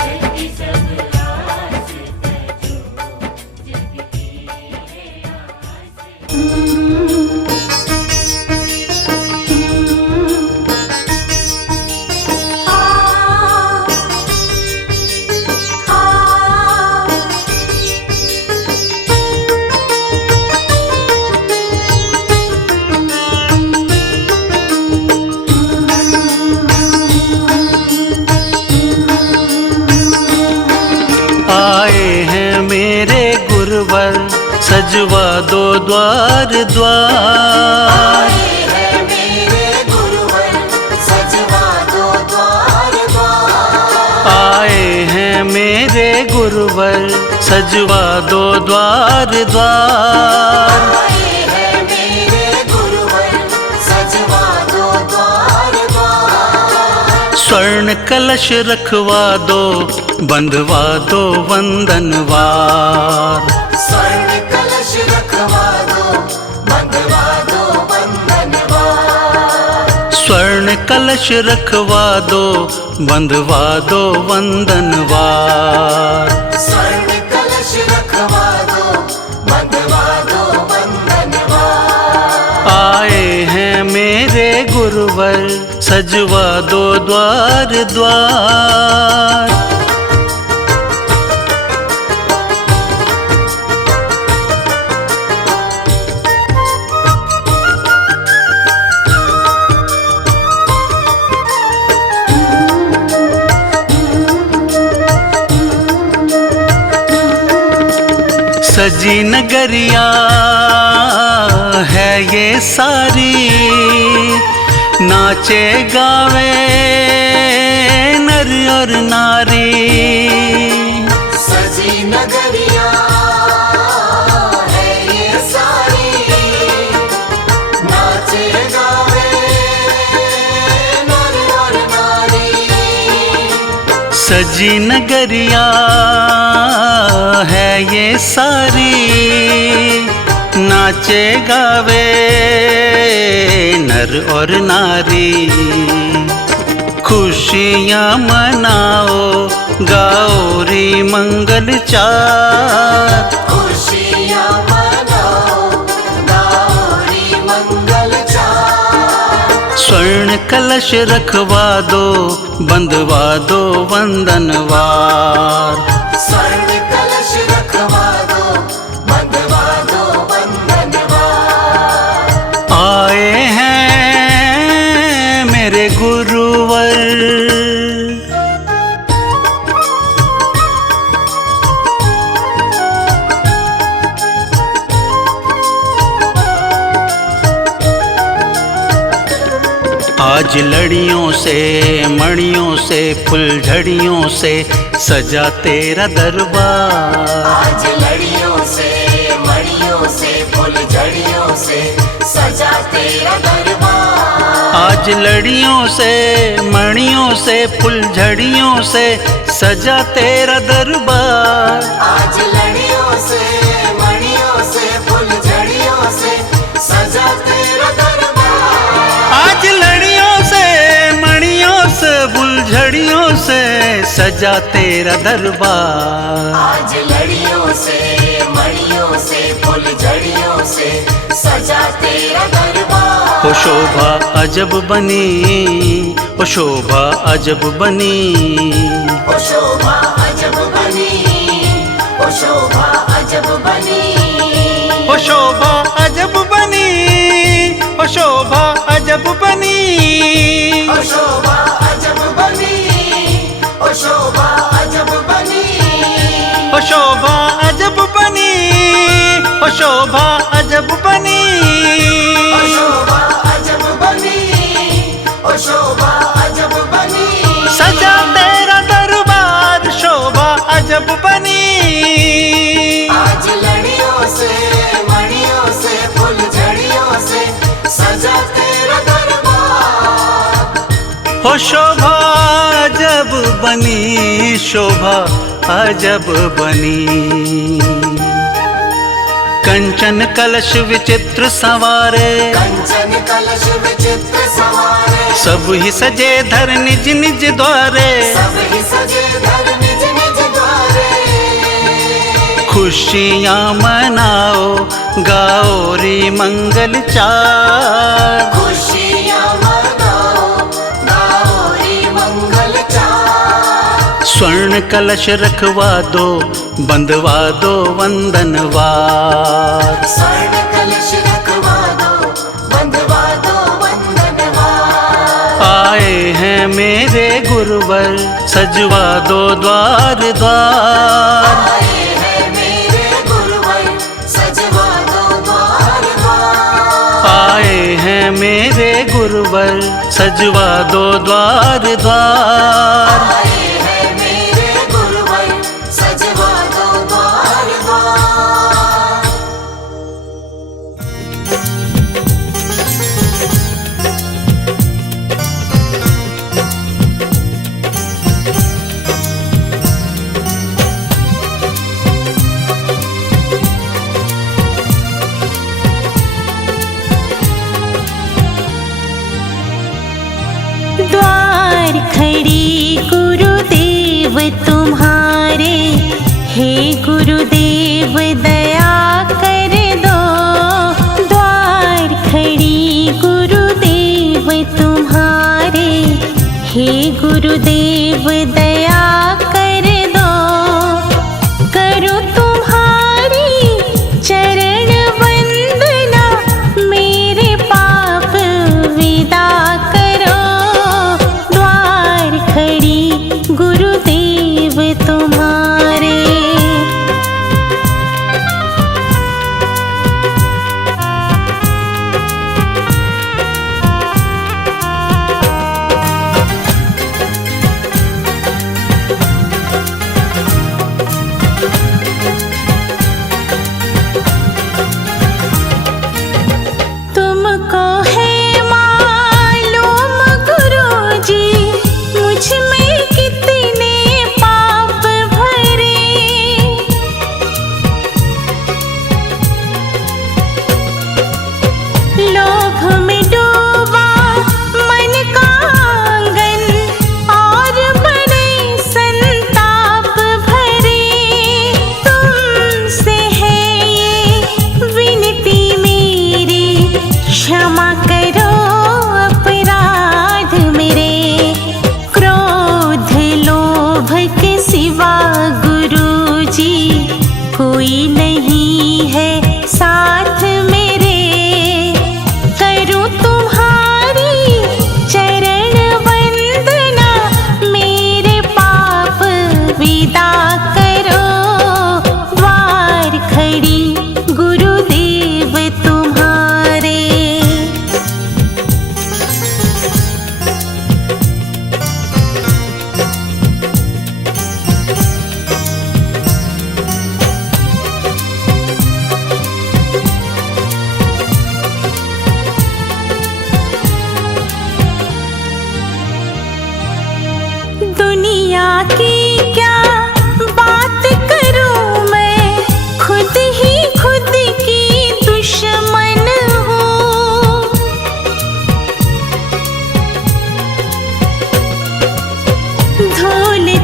रखी सब आस तजो, जग की है आस। आए हैं मेरे गुरुवर सजवा दो द्वार द्वार। आए हैं मेरे गुरुवर सजवा दो द्वार द्वार। स्वर्ण कलश रखवा दो बंधवा दो वंदनवार। स्वर्ण कलश रखवा दो, बंधवा दो वंदनवार। स्वर्ण कलश रखवा दो बंधवा दो वंदनवार। स्वर्ण कलश रखवा दो, बंधवा दो वंदनवार। आए हैं मेरे गुरुवर सजवा दो द्वार द्वार। सजी नगरिया है ये सारी, नाचे गावे नर और नारी। सजी नगरिया है ये सारी, नाचे गावे नर और नारी। सजी नगरिया है ये सारी, नाचे गावे नर और नारी। खुशियाँ मनाओ गाओ रे मंगल चार, खुशियाँ मनाओ गाओ रे मंगल चार। स्वर्ण कलश रखवा दो बंधवा दो वंदनवार। स्वर्ण कलश रखवा दो बंधवा दो वंदनवार। आए हैं मेरे गुरुवर, आज लड़ियों से मणियों से फुलझड़ियों से सजा तेरा दरबार। आज लड़ियों से मणियों से फुलझड़ियों से सजा तेरा दरबार। आज लड़ियों से मणियों से फुलझड़ियों से सजा तेरा दरबार। आज लड़ियों से मणियों से फुलझड़ियों से सजा तेरा दरबार। आज लड़ियों से मणियों से फुलझड़ियों से सजा तेरा दरबार। आज लड़ियों से मणियों से फुलझड़ियों से सजा तेरा दरबार। ओ शोभा अजब बनी, ओ शोभा अजब बनी, ओ शोभा अजब बनी, ओ शोभा अजब बनी। ओ शोभा अजब बनी, ओ शोभा अजब बनी, ओ शोभा अजब बनी, ओ शोभा अजब बनी। ओ शोभा अजब बनी, ओ शोभा अजब बनी, ओ शोभा अजब बनी, ओ शोभा अजब बनी। सजा तेरा दरबार शोभा अजब बनी। आज लड़ियों से मणियों से फुलझड़ियों से सजा तेरा दरबार। हो शोभा अजब बनी, शोभा अजब बनी। कंचन कलश विचित्र संवारे, कंचन कलश विचित्र सवारे। सब ही सजे धर निज निज द्वारे। सब ही सजे धर निज निज द्वारे। खुशियाँ मनाओ गाओ रे मंगल चार। खुशियाँ मनाओ गाओ रे मंगल चार। स्वर्ण कलश रखवा दो बंधवा दो वंदनवार। स्वर्ण कलश रखवा दो बंधवा दो वंदनवार। आए हैं मेरे गुरुवर सजवा दो द्वार द्वार। आए हैं मेरे गुरुवर सजवा दो द्वार द्वार। आए हैं मेरे गुरुवर सजवा दो द्वार द्वार। आए हैं मेरे गुरुवर सजवा दो द्वार द्वार। द्वार खड़ी गुरुदेव तुम्हारे, हे गुरुदेव दया कर दो। द्वार खड़ी गुरुदेव तुम्हारे, हे गुरुदेव दया कर दो। करो तुम्हारी चरण वंदना, मेरे पाप विदा करो। द्वार खड़ी गुरुदेव तुम्हारे।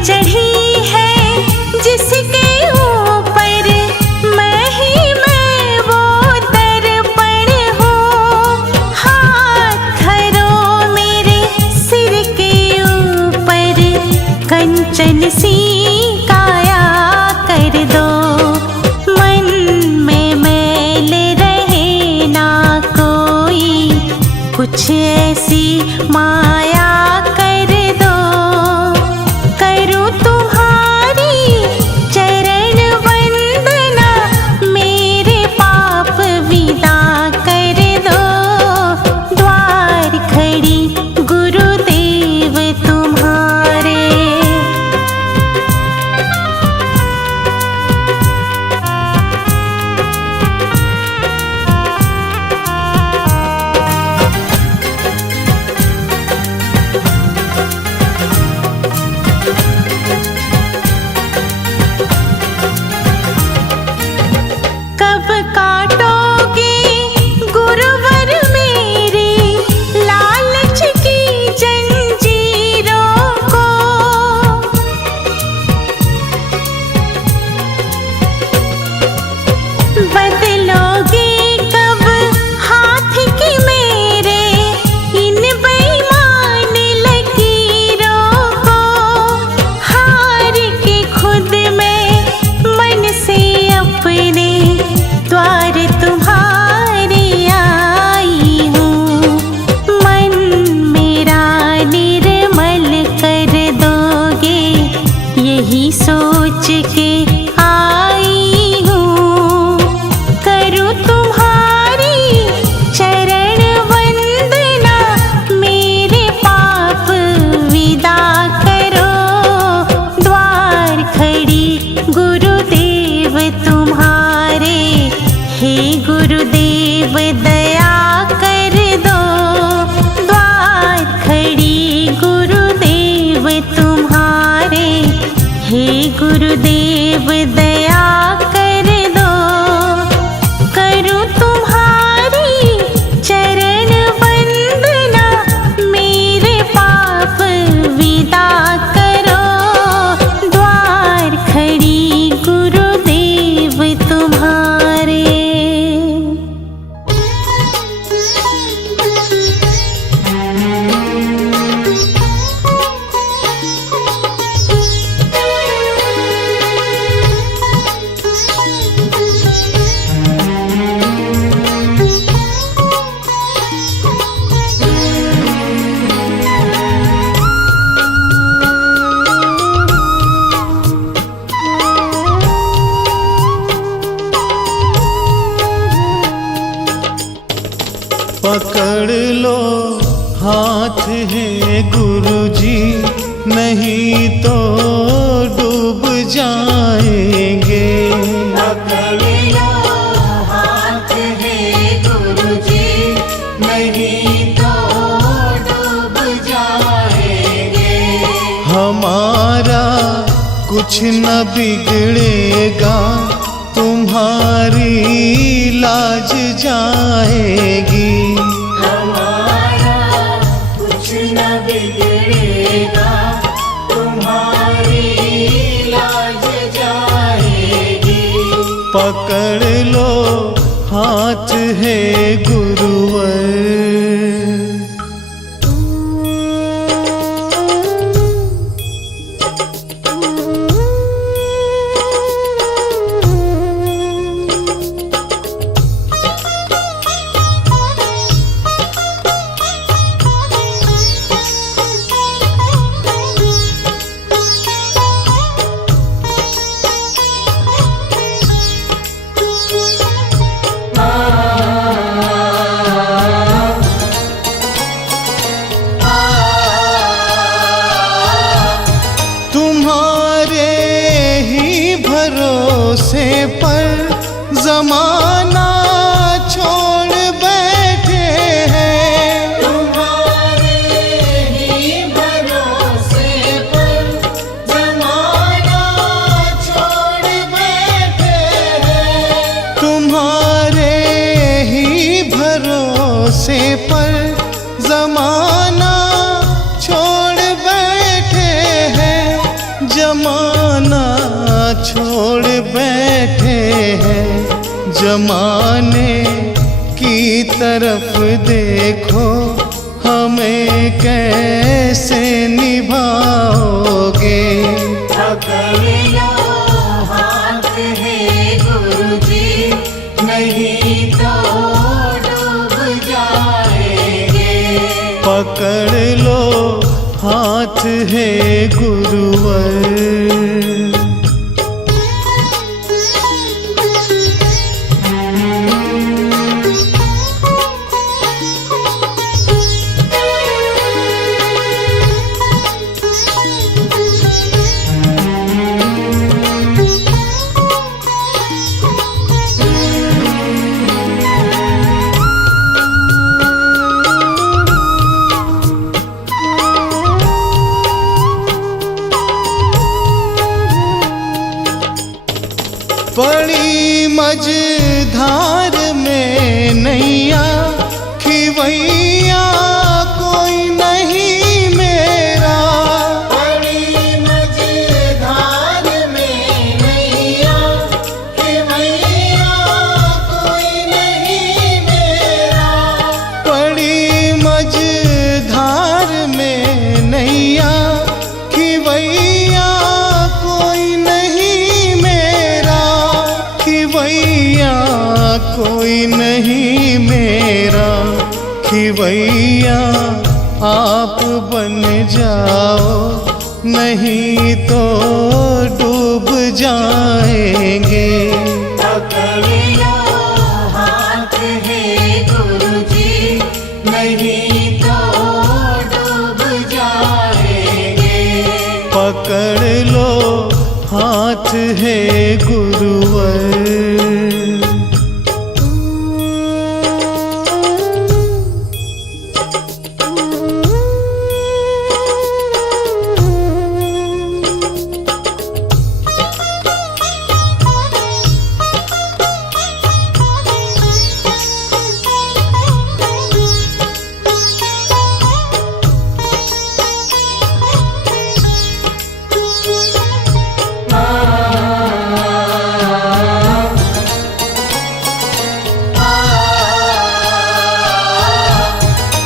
चढ़ी है जिसके ऊपर मैं ही मैं वो दर्पण हूँ। हाथ धरो मेरे सिर के ऊपर कंचन सी काया कर दो। मन में मैल रहे ना कोई, कुछ ऐसी माया कर दो। करूँ तुम्हारी चरण वंदना, मेरे पाप विदा कर दो। द्वार खड़ी गुरुदेव तुम्हारे। कब काटोगे गुरुवर मेरे लालच की जंजीरों को। बदलोगे कब हाथ की मेरे इन बेईमान लकीरों को। हार के खुद मैं मन से अपने द्वार तुम्हारे आई हूँ। मन मेरा निर्मल कर दोगे, यही सोच के आई हूँ। करूँ तुम्हारी चरण वंदना, मेरे पाप विदा करो। द्वार खड़ी गुरुदेव तुम्हारे, हे गुरुदेव दया कर दो। द्वार खड़ी गुरुदेव तुम्हारे, हे गुरुदेव दया कर दो। करूँ तुम्हारी चरण वंदना, मेरे पाप विदा करो। द्वार खड़ी गुरुदेव तुम्हारे। पकड़ लो हाथ है गुरुजी, नहीं तो डूब जाएंगे। पकड़ लो हाथ है गुरुजी, नहीं तो डूब जाएंगे। हमारा कुछ न बिगड़ेगा, तुम्हारी लाज जाएगी। हमारा कुछ न बिगड़ेगा, तुम्हारी लाज जाएगी। पकड़ लो हाथ है गुरुवर। भरोसे पर जमाना छोड़ बैठे हैं। तुम्हारे ही भरोसे पर जमाना छोड़ बैठे हैं। तुम्हारे ही भरोसे पर जमाना छोड़ बैठे हैं। जमाना छोड़ बैठे हैं, जमाने की तरफ देखो, हमें कैसे निभाओगे। पकड़ लो हाथ है गुरुजी, नहीं तो डूब जाएंगे। पकड़ लो हाथ है गुरुवर। बड़ी मझधार में नैया, खिवैया कोई नहीं मेरा। बड़ी मझधार में नैया, खिवैया कोई नहीं मेरा। बड़ी मझधार में नैया, खिवैया कोई नहीं मेरा। खिवैया कोई नहीं मेरा। खिवैया आप बन जाओ, नहीं तो डूब जाएंगे। पकड़ लो हाथ है गुरुजी, नहीं तो डूब जाएंगे। पकड़ लो हाथ है गुरुवर।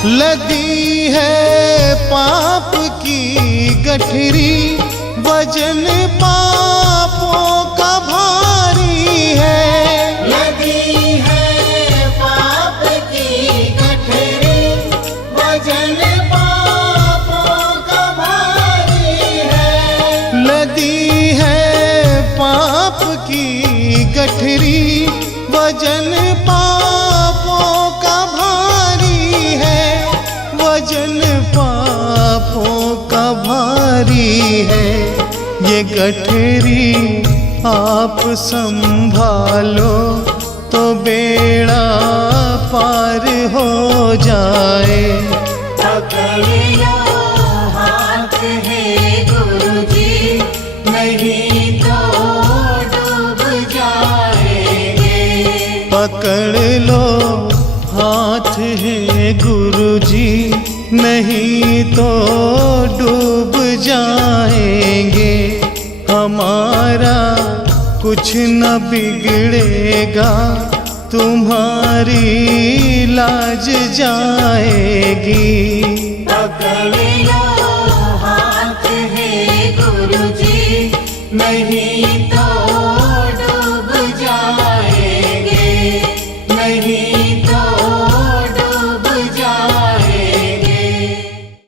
लदी है पाप की गठरी, वजन पापों का भारी है। लगी है पाप की गठरी, वजन पापों का भारी है। लदी है पाप की गठरी, वजन पापों का भारी है। वजन पापों का भारी है। ये गठरी आप संभालो तो बेड़ा पार हो जाए। पकड़ लो हाथ है गुरुजी, नहीं तो डूब जाएंगे। पकड़ लो हाथ है गुरुजी, नहीं तो डूब जाएंगे। हमारा कुछ न बिगड़ेगा, तुम्हारी लाज जाएगी। पकड़ लो हाथ है गुरुजी, नहीं तो